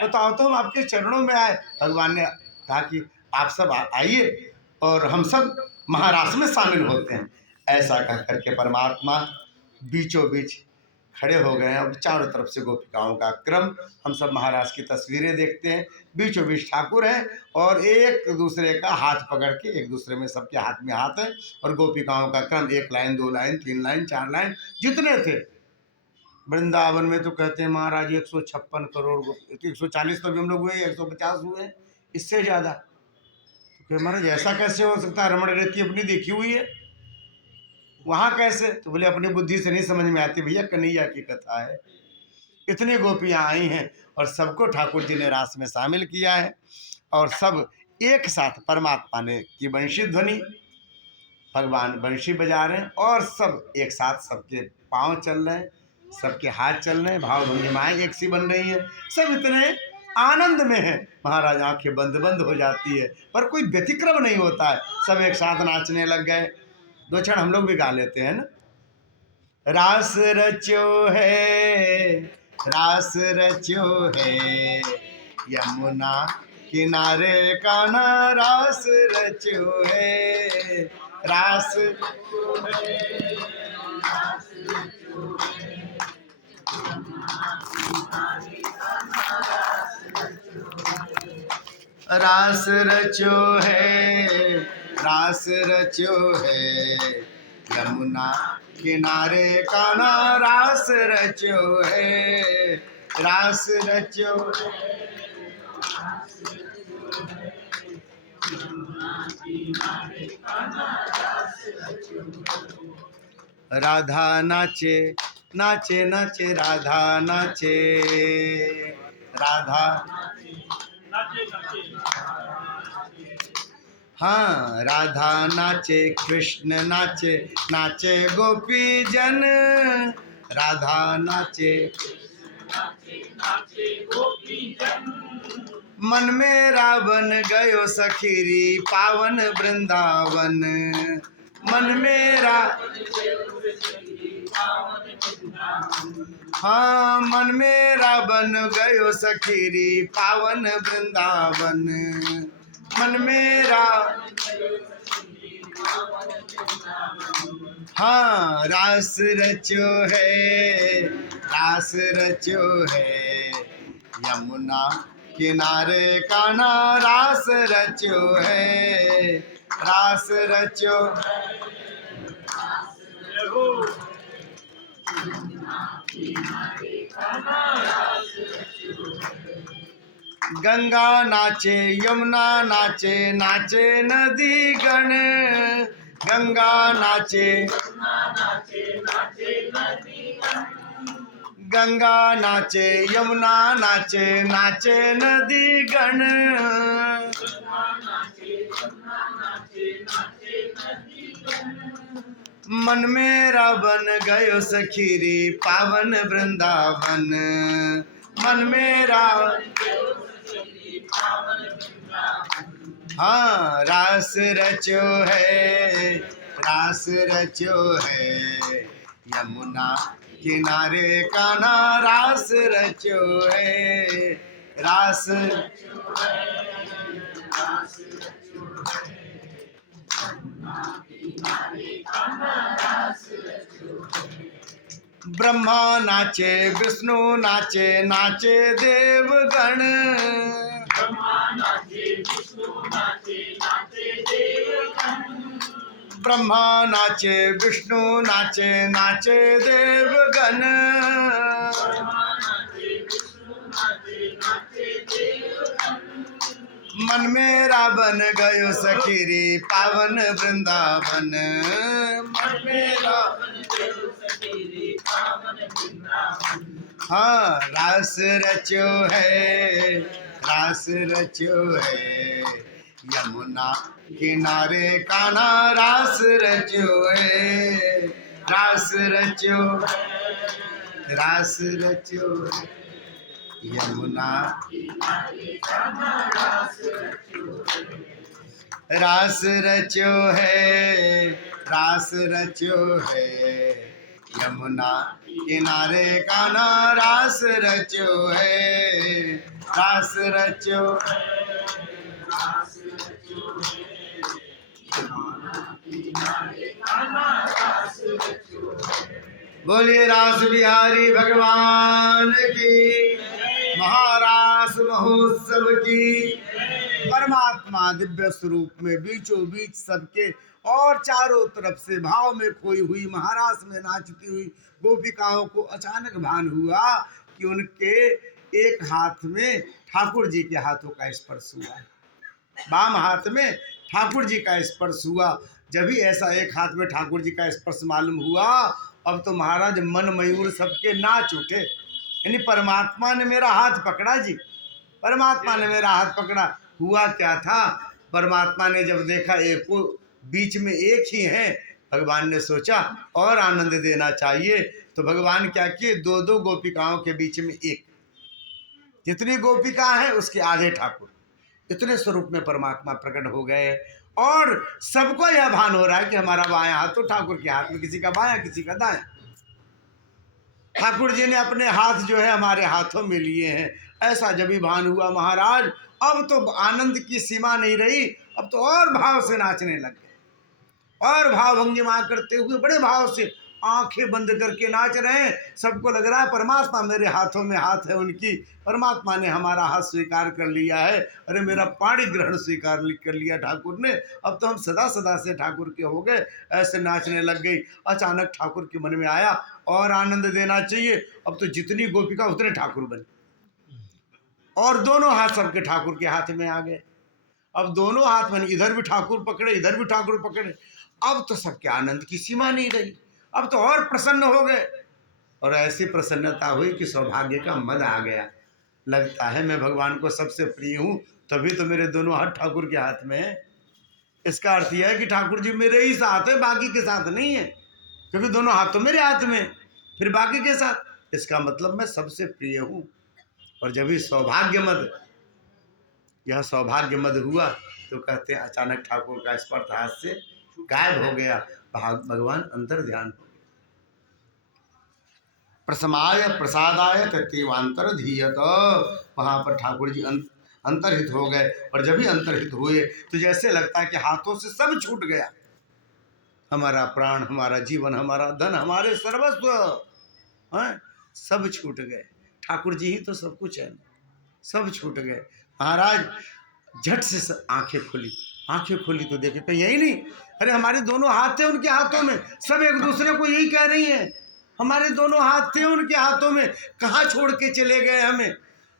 बताओ तो हम आपके चरणों में आए। भगवान ने कहा कि आप सब आइए और हम सब महारास में शामिल होते हैं। ऐसा कह करके परमात्मा बीचों बीच खड़े हो गए हैं। अब चारों तरफ से गोपिकाओं का क्रम, हम सब महाराज की तस्वीरें देखते हैं। बीचों बीच ठाकुर हैं और एक दूसरे का हाथ पकड़ के, एक दूसरे में सबके हाथ में हाथ है, और गोपिकाओं का क्रम 1 लाइन 2 लाइन 3 लाइन 4 लाइन जितने थे। वृंदावन में तो कहते हैं महाराज 156 करोड़, 140 तो भी हम लोग हुए, 150 हुए, इससे ज़्यादा। तो महाराज ऐसा कैसे हो सकता है? रमण रेती अपनी देखी हुई है, वहाँ कैसे? तो बोले अपनी बुद्धि से नहीं समझ में आती भैया, कन्हैया की कथा है। इतनी गोपियाँ आई हैं और सबको ठाकुर जी ने रास में शामिल किया है, और सब एक साथ परमात्मा ने की बंशी ध्वनि, भगवान बंशी बजा रहे हैं, और सब एक साथ सबके पाँव चल रहे हैं, सबके हाथ चल रहे हैं, भाव भंगिमाएँ एक सी बन रही हैं, सब इतने आनंद में है। महाराज आंखें बंद बंद हो जाती है, पर कोई व्यतिक्रम नहीं होता है, सब एक साथ नाचने लग गए। 2 क्षण हम लोग भी गा लेते हैं ना। रास रचो है, रास रचो है, यमुना किनारे कान्हा रास रचो है, रास रास रचो है, रास रचो है, यमुना किनारे कान्हा रास रचो है, रास रचो राधा नाचे नाचे नाचे, राधा नाचे, राधा हाँ, राधा नाचे, कृष्ण नाचे, नाचे गोपी जन, राधा नाचे, मन में रावण गयो सखीरी पावन वृंदावन, मन में हाँ, मन में रावण गयो सखीरी पावन वृंदावन, मन मेरा हाँ, रास रचो है, रास रचो है, यमुना किनारे कान्हा रास रचो है, रास रचो गंगा नाचे, यमुना नाचे, नाचे नदी गण, गंगा नाचे, गंगा नाचे, यमुना नाचे, नाचे नदी गण, मन मेरा बन गयो सखीरी पावन वृंदावन, मन मेरा हाँ, रास रचो है, रास रचो है, यमुना किनारे कान्हा रास रचो है, रास ब्रह्मा नाचे, विष्णु नाचे, नाचे देवगण, ब्रह्मा नाचे, विष्णु नाचे, नाचे देवगण, मन मेरा बन गयो सखीरी पावन वृंदावन, मन मेरा हाँ, रास रचो है, रास रचो है, यमुना किनारे कान्हा रास रचो है, रास रचो, रास रचो, यमुना रास रचो है, रास रचो है, यमुना किनारे कान्हा रास रचो है, रास रचो बोलिए रास बिहारी भगवान की, महारास महोत्सव की। परमात्मा दिव्य स्वरूप में बीचों बीच सबके और चारों तरफ से भाव में खोई हुई महारास में नाचती हुई गोपिकाओं को अचानक भान हुआ कि उनके एक हाथ में ठाकुर जी के हाथों का स्पर्श हुआ, बाम हाथ में ठाकुर जी का स्पर्श हुआ। जब भी ऐसा एक हाथ में ठाकुर जी का स्पर्श मालूम हुआ, अब तो महाराज मन मयूर सबके नाच उठे। यानी परमात्मा ने मेरा हाथ पकड़ा जी, परमात्मा ने मेरा हाथ पकड़ा। हुआ क्या था, परमात्मा ने जब देखा एक को बीच में एक ही है, भगवान ने सोचा और आनंद देना चाहिए, तो भगवान क्या किए, दो दो गोपिकाओं के बीच में एक, जितनी गोपिका है उसके आधे ठाकुर, इतने स्वरूप में परमात्मा प्रकट हो गए। और सबको यह भान हो रहा है कि हमारा बायां हाथ तो ठाकुर के हाथ में, किसी का बायां किसी का दायां। ठाकुर जी ने अपने हाथ जो है हमारे हाथों में लिए हैं, ऐसा जब भी भान हुआ महाराज, अब तो आनंद की सीमा नहीं रही, अब तो और भाव से नाचने लग गए, और भाव भंगिमा करते हुए बड़े भाव से आंखें बंद करके नाच रहे हैं। सबको लग रहा है परमात्मा मेरे हाथों में हाथ है उनकी, परमात्मा ने हमारा हाथ स्वीकार कर लिया है, अरे मेरा पाणी ग्रहण स्वीकार कर लिया ठाकुर ने, अब तो हम सदा सदा से ठाकुर के हो गए। ऐसे नाचने लग गई। अचानक ठाकुर के मन में आया और आनंद देना चाहिए, अब तो जितनी गोपिका उतने ठाकुर बने, और दोनों हाथ सबके ठाकुर के हाथ में आ गए। अब दोनों हाथ में इधर भी ठाकुर पकड़े, इधर भी ठाकुर पकड़े, अब तो सबके आनंद की सीमा नहीं रही, अब तो और प्रसन्न हो गए। और ऐसी प्रसन्नता हुई कि सौभाग्य का मद आ गया। लगता है मैं भगवान को सबसे प्रिय हूँ, तभी तो मेरे दोनों हाथ ठाकुर के हाथ में है। इसका अर्थ यह है कि ठाकुर जी मेरे ही साथ है, बाकी के साथ नहीं है, क्योंकि दोनों हाथ तो मेरे हाथ में, फिर बाकी के साथ, इसका मतलब मैं सबसे प्रिय हूँ। और जब ही सौभाग्य मद, यह सौभाग्य मद हुआ, तो कहते हैं अचानक ठाकुर का स्पर्श हाथ से गायब हो गया, भगवान अंतर ध्यान हो गए। प्रसमाय प्रसादाय तत्वांतर धीयत, वहाँ पर ठाकुर जी अंतर्हित हो गए। और जब ही अंतर्हित हुए तो जैसे लगता है कि हाथों से सब छूट गया, हमारा प्राण, हमारा जीवन, हमारा धन, हमारे सर्वस्व हैं, सब छूट गए। ठाकुर जी ही तो सब कुछ है, सब छूट गए। महाराज झट से आंखें खुली, आंखें खुली तो देखे कहीं यही नहीं, अरे हमारे दोनों हाथ थे उनके हाथों में, सब एक दूसरे को यही कह रही हैं, हमारे दोनों हाथ थे उनके हाथों में, कहाँ छोड़ के चले गए हमें।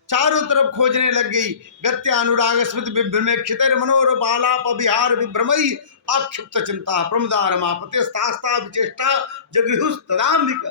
चारों तरफ खोजने लग गई। गत्य अनुराग स्मृत विभ्रमे क्षितर मनोर बालाप विहार विभ्रमई आक्षिप्त चिंता प्रमदार मापते स्तास्ता विचेष्टा जगृहुस्तदाम्बिका।